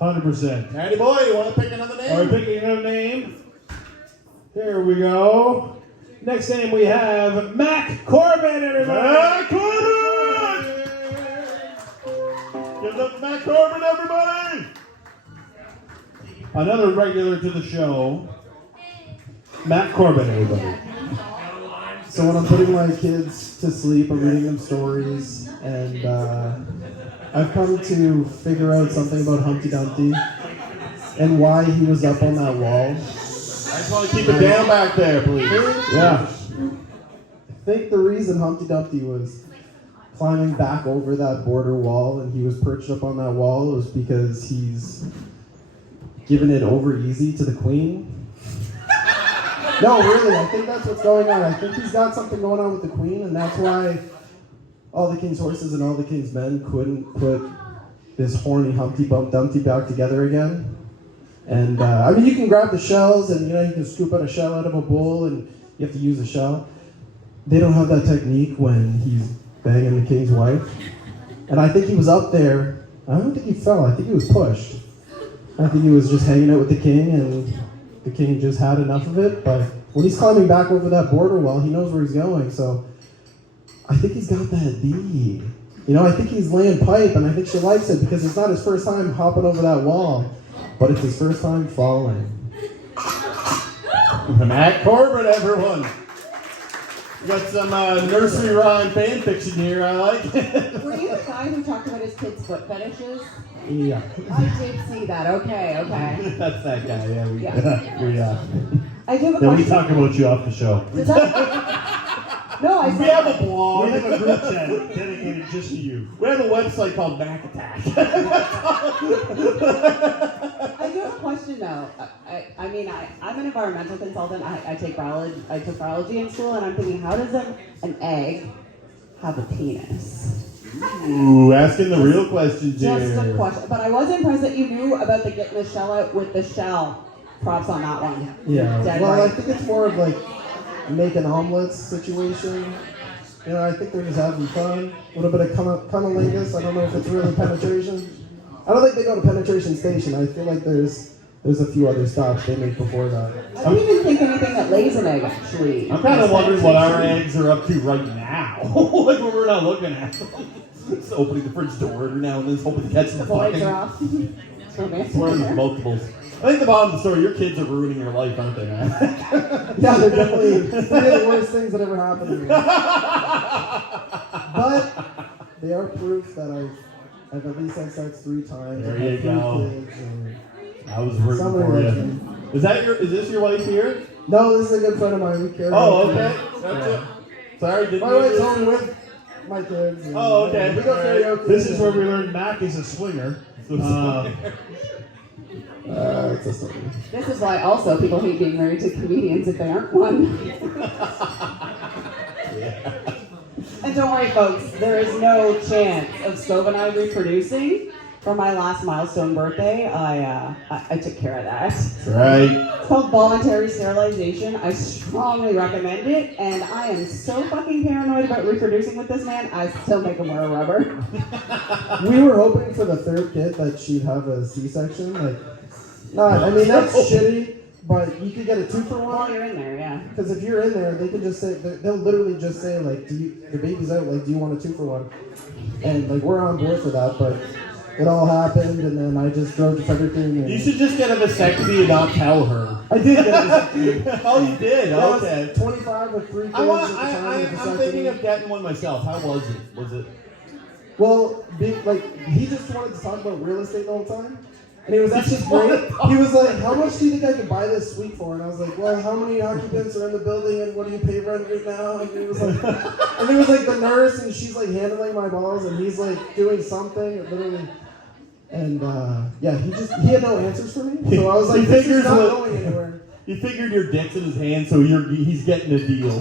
100%. Matty boy, you want to pick another name? Are we picking another name? Here we go. Next name we have Mac Corbin, everybody. Matt Corbin! Give it up to Matt Corbin, everybody! Another regular to the show. Matt Corbin, everybody. So when I'm putting my kids to sleep, I'm reading them stories, and I've come to figure out something about Humpty Dumpty and why he was up on that wall. I just want to keep it down back there, please. Yeah. I think the reason Humpty Dumpty was climbing back over that border wall and he was perched up on that wall was because he's given it over easy to the queen. No, really, I think that's what's going on. I think he's got something going on with the queen, and that's why all the king's horses and all the king's men couldn't put this horny Humpty Dumpty back together again. And I mean, you can grab the shells, and you know you can scoop out a shell out of a bowl, and you have to use a shell. They don't have that technique when he's banging the king's wife. And I think he was up there. I don't think he fell. I think he was pushed. I think he was just hanging out with the king, and the king just had enough of it. But when he's climbing back over that border wall, he knows where he's going. So I think he's got that D. You know, I think he's laying pipe, and I think she likes it because it's not his first time hopping over that wall, but it's his first time falling. Matt Corbett, everyone. We got some nursery rhyme fan fiction here I like. Were you the guy who talked about his kids' foot fetishes? Yeah. I did see that. Okay. That's that guy, yeah. I do have a Then we question. talk about you off the show. Does that... No, I We said... have a blog. We have a group chat dedicated just to you. We have a website called Mac Attack. I do have a question though. I'm an environmental consultant. I took biology in school, and I'm thinking, how does an egg have a penis? Ooh, asking the real questions here. Just a question. But I was impressed that you knew about the getting the shell out with the shell. Props on that one. Yeah. Dead Well, right. I think it's more of like make an omelet situation. You know, I think they're just having fun. A little bit of cunnilingus. I don't know if it's really penetration. I don't think they go to penetration station. I feel like there's a few other stops they make before that. I don't even think anything that lays an egg actually. I'm kind of has wondering what our penetration. eggs are up to right now. Like what we're not looking at. Just opening the fridge door every now and then, hoping to catch some The lights fucking. are off. It's romantic. Swearing multiples. I think the bottom of the story, your kids are ruining your life, aren't they, man? Yeah, they're definitely three of the worst things that ever happened to me. But they are proof that I've at least had sex 3 times. There I've you had 3 go. kids, and I was rooting somebody for loves you. me. Is this your wife here? No, this is a good friend of mine. We care Oh, about okay. kids. That's Yeah. it. Sorry, didn't My mean wife's to- home with my kids. and, Oh, okay. We go karaoke. This is where we learned Mac is a swinger. It's a story. This is why also people hate being married to comedians if they aren't one. And don't worry, folks, there is no chance of Skov and I reproducing. For my last milestone birthday, I took care of that. That's right. It's called voluntary sterilization. I strongly recommend it, and I am so fucking paranoid about reproducing with this man, I still make him wear a rubber. We were hoping for the 3rd kid that she'd have a C-section. I mean, that's shitty, but you could get a 2-for-1. While you're in there, yeah. Because if you're in there, they can just say, they'll literally just say, like, the baby's out, like, do you want a 2-for-1? And, like, we're on board for that, but it all happened, and then I just drove to Fredericton. And You should just get a vasectomy and not tell her. I did get a vasectomy. Oh, you did? I was Okay. 25 with 3 kids at the time. I'm vasectomy. thinking of getting one myself. How was it? Was it? Well, he just wanted to talk about real estate the whole time. And he was actually great. He was like, how much do you think I could buy this suite for? And I was like, well, how many occupants are in the building and what do you pay rent right now? And he was like the nurse, and she's like handling my balls, and he's like doing something, literally. And yeah, he had no answers for me. So I was like, this is not going anywhere. He figured your dick's in his hand, so he's getting a deal.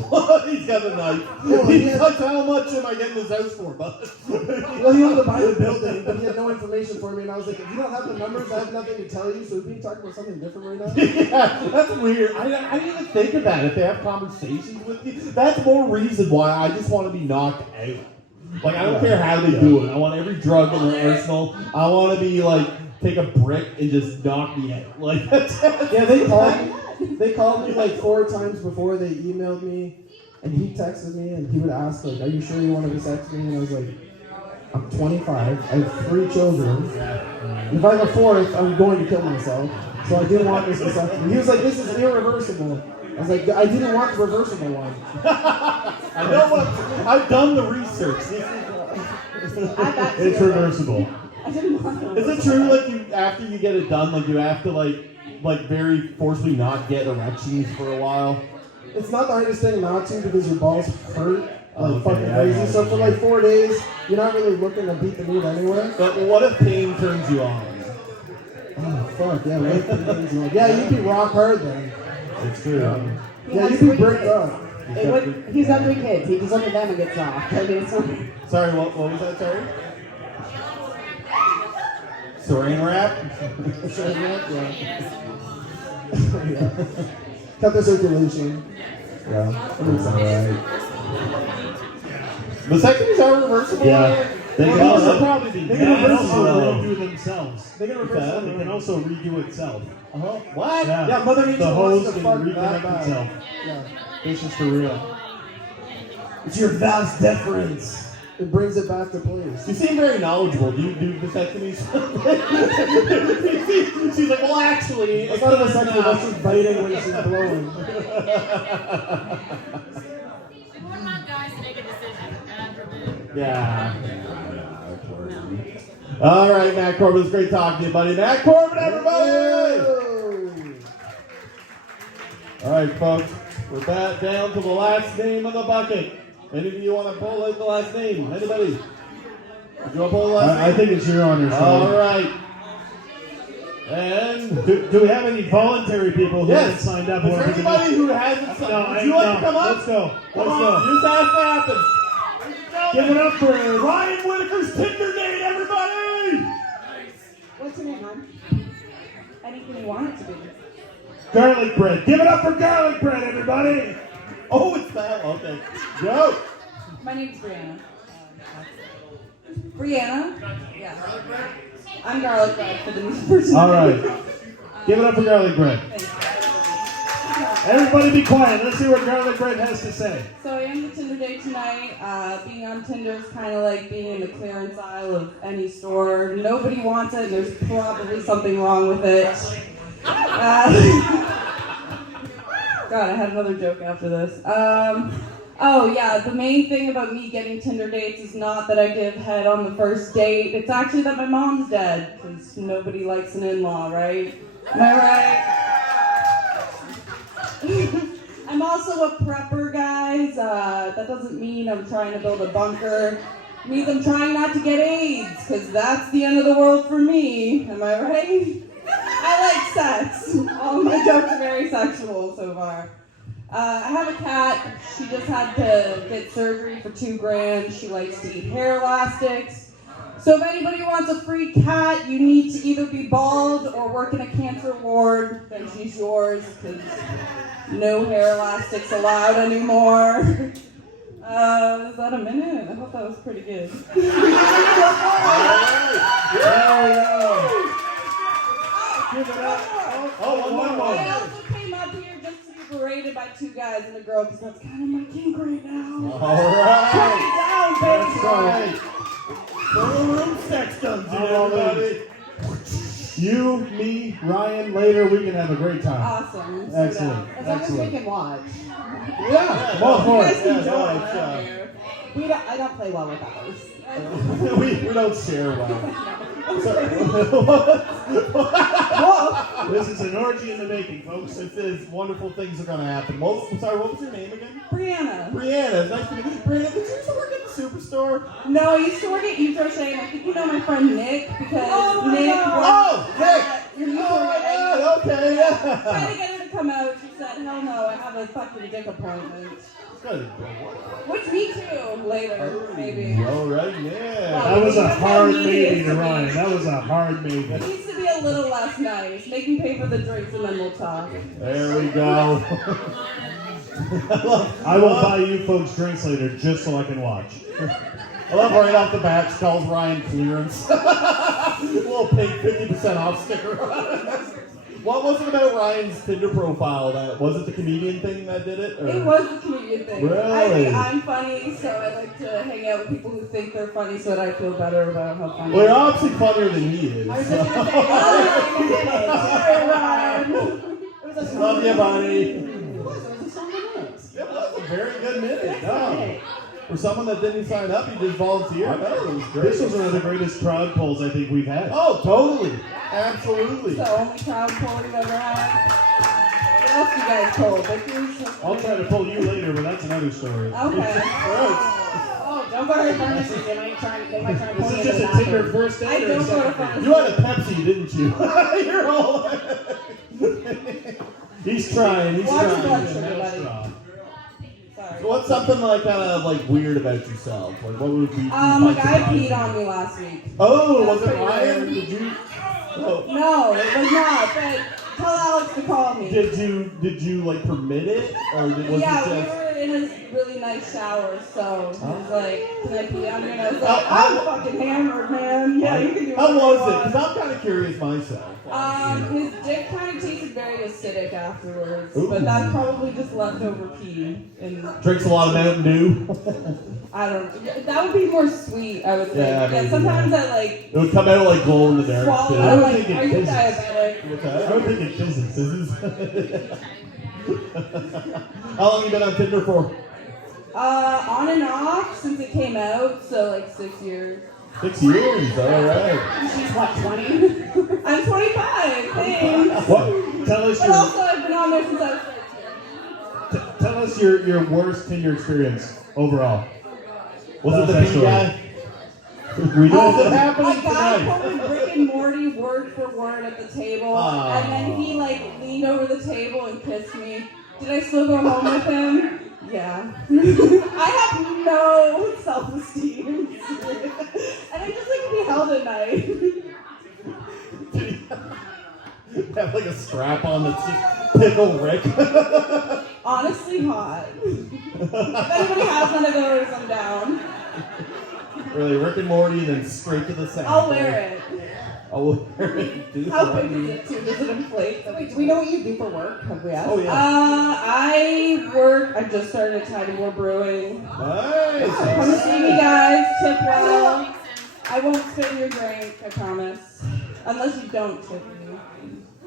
He's got a knife. Well, He's like, how much am I getting this house for, bud? Well, he wanted to buy the building, but he had no information for me. And I was like, if you don't have the numbers, I have nothing to tell you. So we can talk about something different right now. Yeah, that's weird. I didn't even think of that. If they have conversations with you, that's more reason why I just want to be knocked out. Like, I don't care how they do it. I want every drug in their arsenal. I want to be like, take a brick and just knock me out. Like, Yeah, they called me. They called me like 4 times before. They emailed me, and he texted me, and he would ask like, "Are you sure you want to vasectomy?" And I was like, "I'm 25. I have 3 children. If I have a 4th, I'm going to kill myself. So I didn't want this vasectomy." He was like, "This is irreversible." I was like, "I didn't want the reversible one." I know what. I've done the research. It's reversible. I didn't want to. Is it true? Like, after you get it done, like you have to like very forcibly not get erections for a while. It's not the hardest thing not to because your balls hurt like Okay, fucking yeah, crazy. yeah. So for like 4 days, you're not really looking to beat the meat anyway. But what if pain turns you on? Oh fuck yeah, right? Yeah, you'd be rock hard then. It's true. Yeah, you'd be bricked up. He's got 3 kids. He just look at them and gets off. I mean, it's not... Sorry, what was that? Sorry. Saran wrap. Yeah. Cut the circulation. Yeah, that makes sense. Vasectomies are reversible. Yeah. They can Well, also they'll probably be they can bad. also Oh. redo themselves. They can reverse It it. can also redo itself. What? Yeah, Mother Nature The wants hose to can fuck that reconnect bad. itself. Yeah. This is for real. It's your vast deference. It brings it back to place. You seem very knowledgeable. Do you do vasectomies? She's like, well, actually, It's not a vasectomy, that's just biting when she's blowing. We wouldn't want guys to make a decision. God forbid. Yeah. All right, Matt Corbin, it's great talking to you, buddy. Matt Corbin, everybody! All right, folks, we're back down to the last name of the bucket. Any of you want to pull out the last name? Anybody? Did you want to pull the last name? I think it's your honor, sir. All right. And Do we have any voluntary people who haven't yes, signed up? is there anybody who hasn't signed up? Would you like to come up? Let's go. Come on, just ask to happen. Give it up for Ryan Whitaker's Tinder date, everybody! What's your name, hon? Anything you want it to be. Garlic bread. Give it up for garlic bread, everybody! Oh, it's that. Okay. Go. My name's Brianna. Brianna? Yeah. I'm garlic bread for the new person. All right. Give it up for garlic bread. Thanks. Everybody be quiet. Let's hear what garlic bread has to say. So I am the Tinder date tonight. Being on Tinder is kind of like being in the clearance aisle of any store. Nobody wants it, and there's probably something wrong with it. God, I had another joke after this. Oh yeah, the main thing about me getting Tinder dates is not that I give head on the first date. It's actually that my mom's dead, because nobody likes an in-law, right? Am I right? I'm also a prepper, guys. That doesn't mean I'm trying to build a bunker. It means I'm trying not to get AIDS, because that's the end of the world for me. Am I right? I like sex. All my jokes are very sexual so far. I have a cat. She just had to get surgery for $2,000. She likes to eat hair elastics. So if anybody wants a free cat, you need to either be bald or work in a cancer ward. Then she's yours, because no hair elastics allowed anymore. Is that a minute? I thought that was pretty good. Give it up. One more. I also came up here just to be berated by two guys and a girl, because that's kind of my kink right now. All right. Down, That's right. Room sex dungeon, everybody. You, me, Ryan, later, we can have a great time. Awesome. Let's do Excellent. that. As long as we Excellent. can watch. Yeah, I'm all for You it. guys can Yeah, join no, around it's, here. I don't play well with others. we don't share well. This is an orgy in the making, folks. This is wonderful things are going to happen. What was your name again? Brianna. Brianna. Nice to meet you. Brianna, did you used to work at the Superstore? No, I used to work at Utro Shane. I think you know my friend Nick, because Nick Oh, was Nick! your Oh my God, okay, Trying to yeah. get her to come out. She said, hell no, I have a fucking dick appointment. Which me too, later, maybe. All right, yeah. That was a hard maybe to Ryan. That was a hard It maybe. needs to be a little less nice. Make him pay for the drinks and then we'll talk. There we go. I will buy you folks drinks later just so I can watch. I love right off the bat, she calls Ryan clearance. A little pink 50% off sticker. What was it about Ryan's Tinder profile? Was it the comedian thing that did it? Or? It was the comedian thing. I Really? think I'm funny, so I like to hang out with people who think they're funny so that I feel better about how funny Well, you're I am. obviously funnier than he is. I was just gonna say, sorry, Ryan. It was a Love you, buddy. It was a song of minutes. It was a very good minute. No. For someone that didn't sign up, he just volunteered. No, it was great. This was one of the greatest crowd polls I think we've had. Oh, totally. Absolutely. It's the only crowd poll we've ever had. What else you guys told? Vickers? I'll try to pull you later, but that's another story. Okay. Oh, don't go to pharmacy. They might try to This pull is you just to a the Tinder bathroom. first I date or don't go to second pharmacy. You had a Pepsi, didn't you? You're all. date? He's trying. He's Watch your trying. blood sugar, No buddy. straw. Sorry. What's something like kind of like weird about yourself? Like what would be? A guy peed on me last week. Oh, was it That's pretty Ryan? weird. Did you? Oh, No, it was not. But tell Alex to call me. did you like permit it, or was Yeah, it we just? were in a really nice shower, so he was like, "Can I pee on you?" And I was like, How- "I'm fucking hammered, man. Yeah, you can do How whatever was you it? want." Because I'm kind of curious myself. His dick kind of tasted very acidic afterwards, Ooh. but that's probably just leftover pee. And Drinks a lot of Mountain Dew. I don't know. That would be more sweet, I would think. Yeah, Yeah, maybe, sometimes yeah. I like It would come out like glow in the dark. swallow. too. I'm would like, think it are you kisses. diabetic? I would think it kisses. How long you been on Tinder for? On and off since it came out, so like 6 years. 6 years, alright. She's what, 20? I'm 25, thanks. What? Tell us But also, I've been on there since I was 13. tell us your worst Tinder experience overall. Was Tell it the us that pink story. guy? We know Is it that. happening A guy tonight? quoted Rick and Morty word for word at the table, and then he like leaned over the table and kissed me. Did I still go home with him? Yeah. I have no self-esteem. And I just like to be held at night. Have like a strap on that's just pickle Rick. Honestly hot. If anybody has one of those, I'm down. Really, Rick and Morty, then straight to the center. I'll wear it. I'll wear it. Dude, How big is it too? Does it inflate? Wait, do we know what you do for work? Have we asked? Oh yeah. I just started Tiny War Brewing. Nice. Come to see me, guys. Tip well. I won't spit in your drink, I promise. Unless you don't tip me.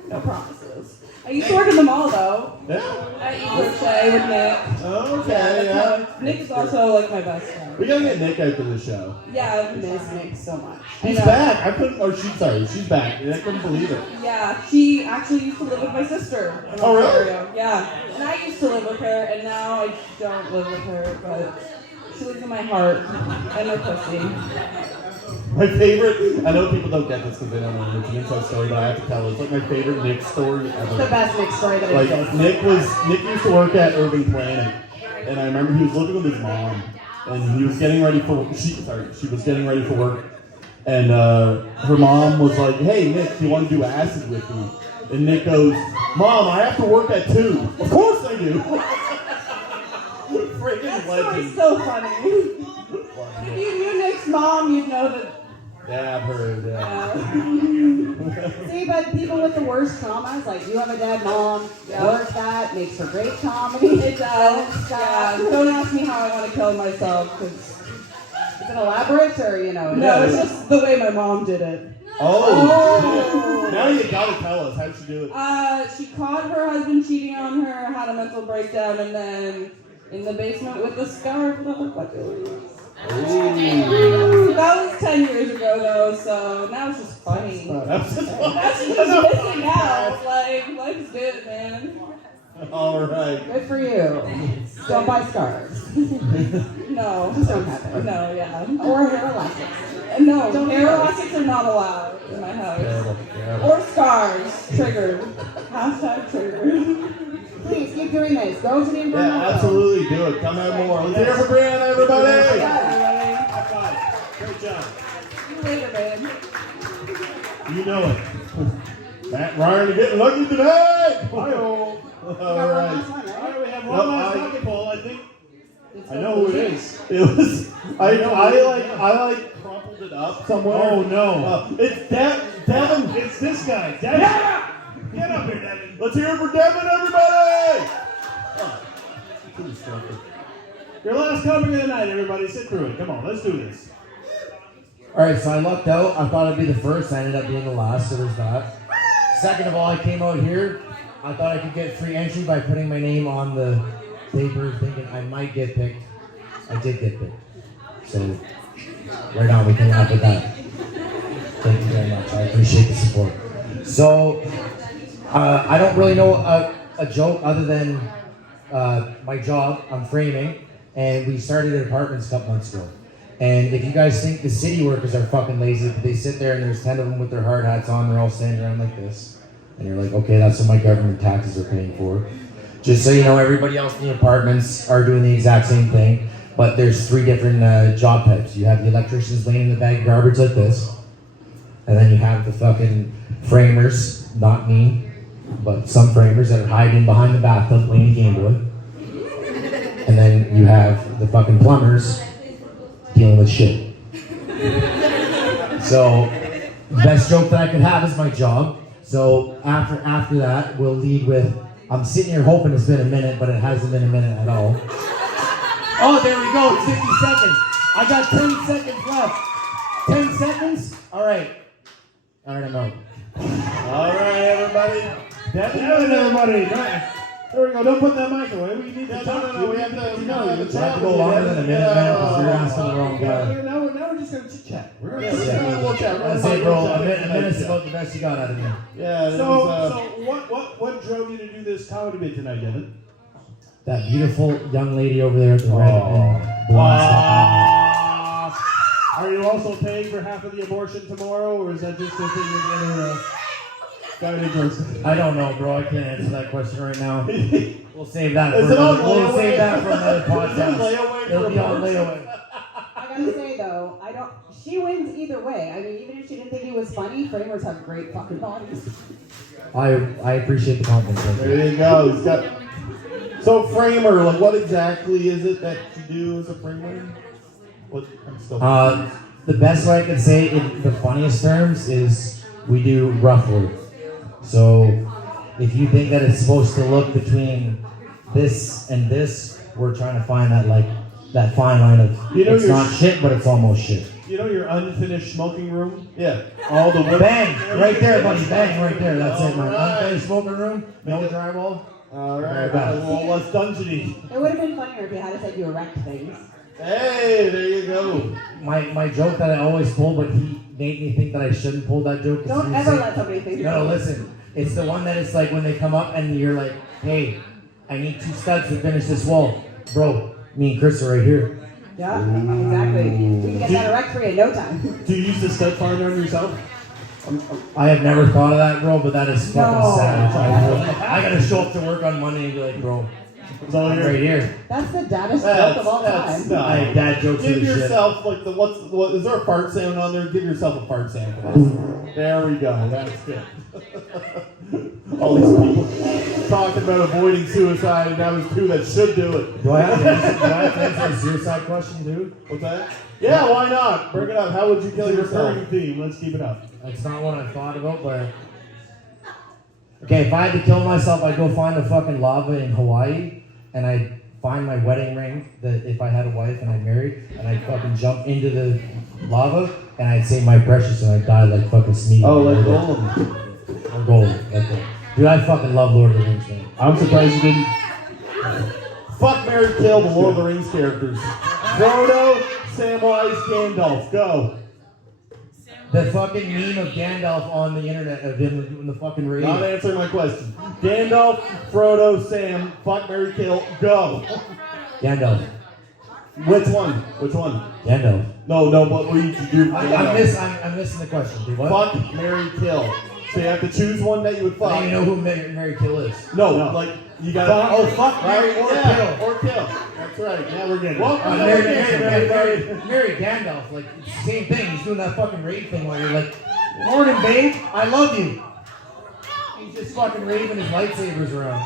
No promises. I used to work in the mall though. Yeah. At Crochet with Nick. Okay, yeah. Nick is also like my best friend. We gotta get Nick out to the show. Yeah, I miss Nick so much. He's I know. back. I couldn't. Oh, she's back. I couldn't believe it. Yeah, she actually used to live with my sister in Oh, really? Ontario. Yeah, and I used to live with her, and now I don't live with her, but she lives in my heart and my pussy. My favorite. I know people don't get this because they don't know it's an inside story, but I have to tell. It's like my favorite Nick story ever. The best Nick story that Like exists. Nick used to work at Urban Planet, and I remember he was living with his mom, and he was getting ready for she was getting ready for work, and her mom was like, "Hey Nick, do you want to do acid with me?" And Nick goes, "Mom, I have to work at 2." Of course I do. Freaking That legend. story's so funny. If you knew Nick's mom, you'd know that. Yeah, I've heard. Yeah. See, but people with the worst traumas, like you have a dead mom, Yeah. work that, makes for great comedy. It does. Yeah. Don't ask me how I want to kill myself, because Is it elaborate or, you know? no, it's just the way my mom did it. Oh. Now you gotta tell us how'd she do it. She caught her husband cheating on her, had a mental breakdown, and then in the basement with the scarf that looked like it was. Ooh. That was 10 years ago though, so now it's just funny. That's just Now she's just missing out. Like, life's good, man. all right. Good for you. Don't buy scarves. No. Just don't have it. No, yeah. Or hair elastics. No, Don't hair do it. elastics are not allowed in my house. Terrible, terrible. Or scars. Triggered. Hashtag triggered. Please keep doing this. Go to the Inferno. Yeah, absolutely. Do it. Come out more. Let's hear for Brianna, everybody. Yeah, High five. Great job. see you later, babe. You know it. Matt and Ryan are getting lucky tonight. Hi-oh. All right. All right, we have one Nope, last I- bucket poll. I think I know who it is. It was. I like crumpled it up somewhere. Oh no! It's Devin. It's this guy, Devin. Get up here, Devin. Let's hear it for Devin, everybody. Your last topic of the night, everybody. Sit through it. Come on, let's do this. Alright, so I lucked out. I thought I'd be the first. I ended up being the last, so there's that. Second of all, I came out here. I thought I could get free entry by putting my name on the paper, thinking I might get picked. I did get picked. So, right now we can laugh at that. Thank you very much. I appreciate the support. So, I don't really know a joke other than my job. I'm framing, and we started at apartments a couple months ago. And if you guys think the city workers are fucking lazy, but they sit there and there's 10 of them with their hard hats on, they're all standing around like this. And you're like, okay, that's what my government taxes are paying for. Just so you know, everybody else in the apartments are doing the exact same thing, but there's 3 different job types. You have the electricians laying in the bag of garbage like this, and then you have the fucking framers, not me, but some framers that are hiding behind the bathtub playing Game Boy. And then you have the fucking plumbers dealing with shit. So, the best joke that I could have is my job. So after that, we'll lead with, I'm sitting here hoping it's been a minute, but it hasn't been a minute at all. Oh, there we go. It's 50 seconds. I got 10 seconds left. 10 seconds? All right, I'm out. All right, everybody. Devin, everybody. There we go. Don't put that mic away. We need to talk to you. We have to I have to go longer than a minute now because you're asking the wrong guy. Now we're just going to chit chat. We're going to We'll chat. That's it, bro. A minute's about the best you got out of me. Yeah. So what drove you to do this comedy bit tonight, Devin? That beautiful young lady over there at the red and blonde stuff. Are you also paying for half of the abortion tomorrow, or is that just a thing with the other guy person? I don't know, bro. I can't answer that question right now. We'll save that Is for it on another. We'll layaway? save that for another Is it on podcast. layaway It'll for be on abortion? layaway. I gotta say though, she wins either way. I mean, even if she didn't think he was funny, framers have great fucking bodies. I appreciate the compliment. There you go. He's got. So framer, like, what exactly is it that you do as a framer? What? I'm still. The best way I could say it in the funniest terms is we do rough work. So if you think that it's supposed to look between this and this, we're trying to find that fine line of it's not shit, but it's almost shit. You know your unfinished smoking room? Yeah. All the women. Bang! Right there, buddy. Bang! Right there. That's it, man. Alright. Unfinished smoking room. No drywall. All right. Very bad. Well, less dungeony. It would have been funnier if you had said you erect things. Hey, there you go. My joke that I always pull, but he made me think that I shouldn't pull that joke. Don't ever let somebody think you're No, listen. It's the one that it's like when they come up and you're like, hey, I need 2 studs to finish this wall. Bro, me and Chris are right here. Yeah, exactly. We can get that erect for you in no time. Do you use the stud finder on yourself? I have never thought of that, bro, but that is fucking No. savage. I gotta show up to work on Monday and be like, bro, I'm right here. That's the daddest joke of all That's time. I dad jokes Give are the shit. yourself like what is there a fart sound on there? Give yourself a fart sound for this. There we go. That's good. All these people talking about avoiding suicide, and now there's 2 that should do it. Do I have to answer a suicide question, dude? What's that? Yeah, why not? Bring it up. How would you kill It's a yourself? recurring theme. Let's keep it up. That's not what I thought about, but... Okay, if I had to kill myself, I'd go find the fucking lava in Hawaii, and I'd find my wedding ring, that if I had a wife and I married, and I'd fucking jump into the lava, and I'd say my precious, and I'd die like fucking Smeagol. Oh, like Golem. Or gold. Like that. Dude, I fucking love Lord of the Rings, man. I'm surprised you didn't. Fuck, marry, kill the Lord of the Rings characters. Frodo, Samwise, Gandalf. Go. The fucking meme of Gandalf on the internet of him in the fucking raid. Not answering my question. Gandalf, Frodo, Sam, fuck, marry, kill. Go. Gandalf. Which one? Which one? Gandalf. No, what were you to do? I'm missing the question, dude. What? Fuck, marry, kill. So you have to choose one that you would I fuck. don't even know who Mary Kill is. No, like you gotta. Fuck, marry, or kill. Or kill. That's right. Yeah, we're getting it. Welcome to the game, Mary Gandalf, like, it's the same thing. He's doing that fucking raid thing where you're like, morning, babe, I love you. He's just fucking raving his lightsabers around.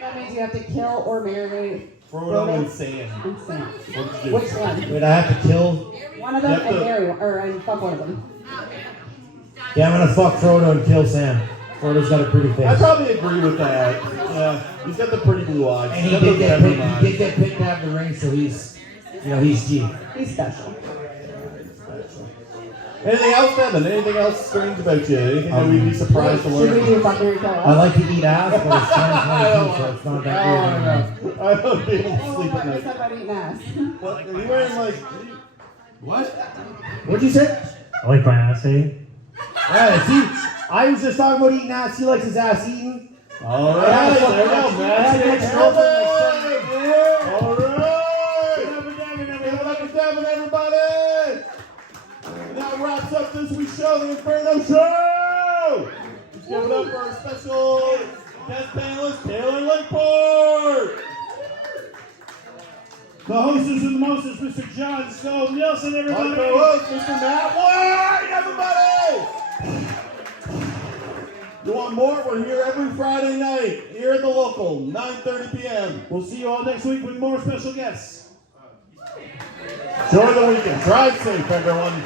That means you have to kill or marry Frodo and Sam. and Sam. What'd you do? Which one? Wait, I have to kill. One of them You have and to- marry one, or and fuck one of them. Yeah, I'm gonna fuck Frodo and kill Sam. Frodo's got a pretty I face. probably agree with that. Yeah, he's got the pretty blue eyes. And He's got those heavy eyes. he did get picked to have the ring, so he's G. He's special. Anything else, Devin? Anything else strange about you? Anything that we'd be surprised to Should we learn? do fuck, marry, kill? I like to eat ass, but it's 2022, so it's not that weird. I don't be able to Oh, sleep what at I night. said about eating ass. What? Are you wearing like? What? What'd you say? I like my ass eating. Yeah, see, I was just talking about eating ass. He likes his ass eaten. All right, I there had we go, I man. had an ex-girlfriend like All right. Give it up for Devin, everybody. And that wraps up this week's show, the Inferno Show. Let's give it up for our special guest panelist, Taylor Lakeport. The hostess and the mostest, Mr. John Skov-Neilsen, Our everybody. co-host, Mr. Matt White, everybody. You want more? We're here every Friday night, here at the local, 9:30 p.m. We'll see you all next week with more special guests. Enjoy the weekend. Drive safe, everyone.